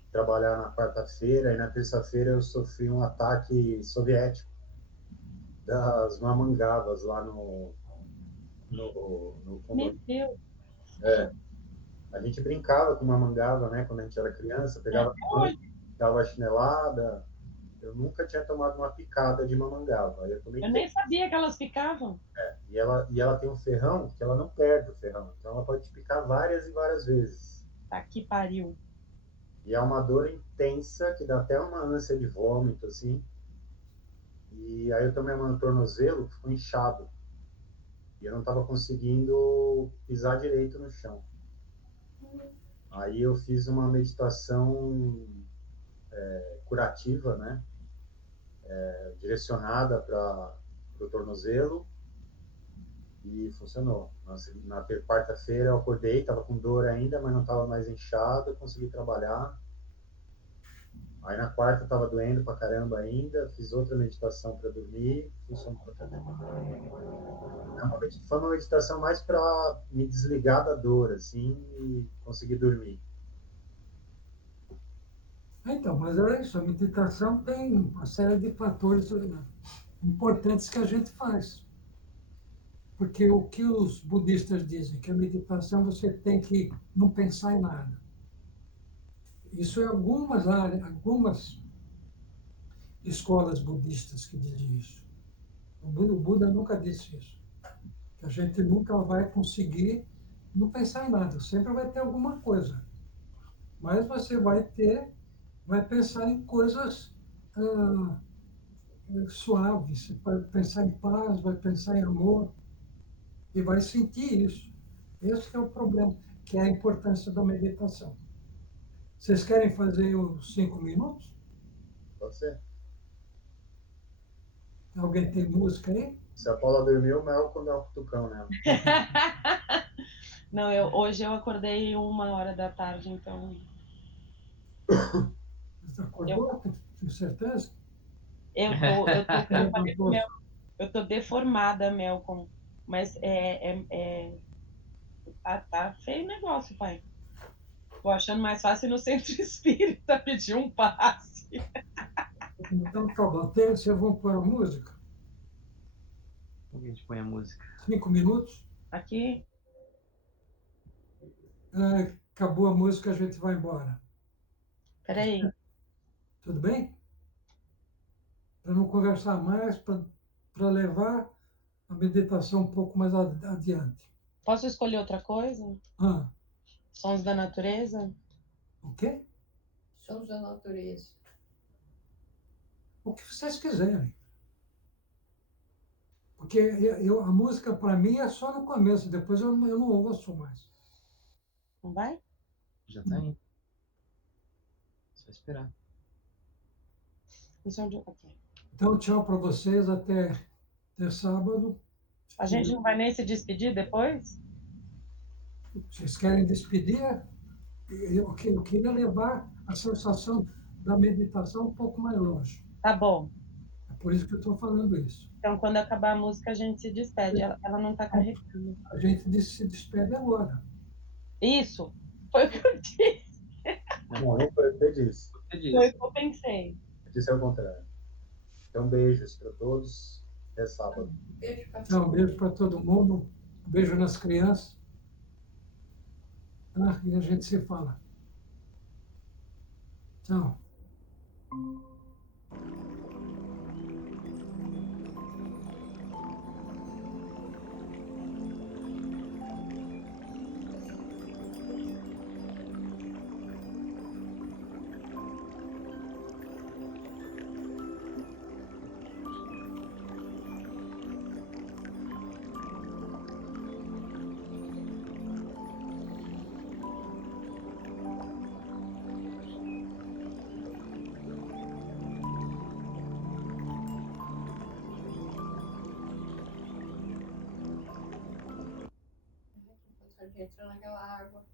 que trabalhar na quarta-feira e na terça-feira eu sofri um ataque soviético das mamangavas lá no Meu condomínio. Deus, A gente brincava com mamangava, né, quando a gente era criança, até pegava a mãe, hoje. dava chinelada. Eu nunca tinha tomado uma picada de mamangava. Aí eu tomei Eu nem sabia que elas ficavam. e ela tem um ferrão que ela não perde o ferrão. Então ela pode te picar várias e várias vezes. Tá que pariu. E é uma dor intensa que dá até uma ânsia de vômito, assim. E aí eu tomei uma no tornozelo que ficou inchado. E eu não estava conseguindo pisar direito no chão. Aí eu fiz uma meditação curativa, né? Direcionada para o tornozelo e funcionou. Na quarta-feira eu acordei, estava com dor ainda, mas não estava mais inchado, consegui trabalhar. Aí na quarta estava doendo pra caramba ainda, fiz outra meditação para dormir, funcionou pra caramba. Foi uma meditação mais para me desligar da dor, assim, e conseguir dormir. Então, mas é isso, a meditação tem uma série de fatores importantes que a gente faz. Porque o que os budistas dizem, que a meditação você tem que não pensar em nada. Isso é algumas áreas, algumas escolas budistas que dizem isso. O Buda nunca disse isso. Que a gente nunca vai conseguir não pensar em nada, sempre vai ter alguma coisa. Mas você vai pensar em coisas suaves, você vai pensar em paz, vai pensar em amor, e vai sentir isso. Esse é o problema, que é a importância da meditação. Vocês querem fazer os 5 minutos? Pode ser. Alguém tem música aí? Se a Paula dormiu, o Mel quando é o cutucão, né? Não, hoje eu acordei 1 hora da tarde, então Você eu, acordou, com certeza? eu falei pro Levantou. Mel, eu tô deformada, Melcom, mas tá feio o negócio, pai. Tô achando mais fácil ir no centro espírita pedir um passe. Então, tá bom. Vocês vão pôr a música? A gente põe a música. 5 minutos. Aqui, Acabou a música, a gente vai embora. peraí. Tudo bem? Para não conversar mais, para levar a meditação um pouco mais adiante. Posso escolher outra coisa? Ah, Sons da natureza? o quê? Sons da natureza. O que vocês quiserem. Porque a música, para mim, é só no começo, depois eu não ouço mais. Não vai? Já tá indo. Só esperar. Isso é onde aqui. Então, tchau para vocês, até sábado. A gente não vai nem se despedir depois? Vocês querem despedir? Eu queria levar a sensação da meditação um pouco mais longe. Tá bom. É por isso que eu estou falando isso. Então, quando acabar a música, a gente se despede. Ela não tá carregando. A gente se despede agora. Isso! Foi o que eu disse. Não, não foi o que eu disse. Você Foi disse. o que eu pensei. Eu disse ao contrário. Então, beijos para todos. Até sábado. Beijo pra Então, um beijo para todo mundo. Um beijo nas crianças. tá? E a gente se fala. Tchau. Entrou naquela água.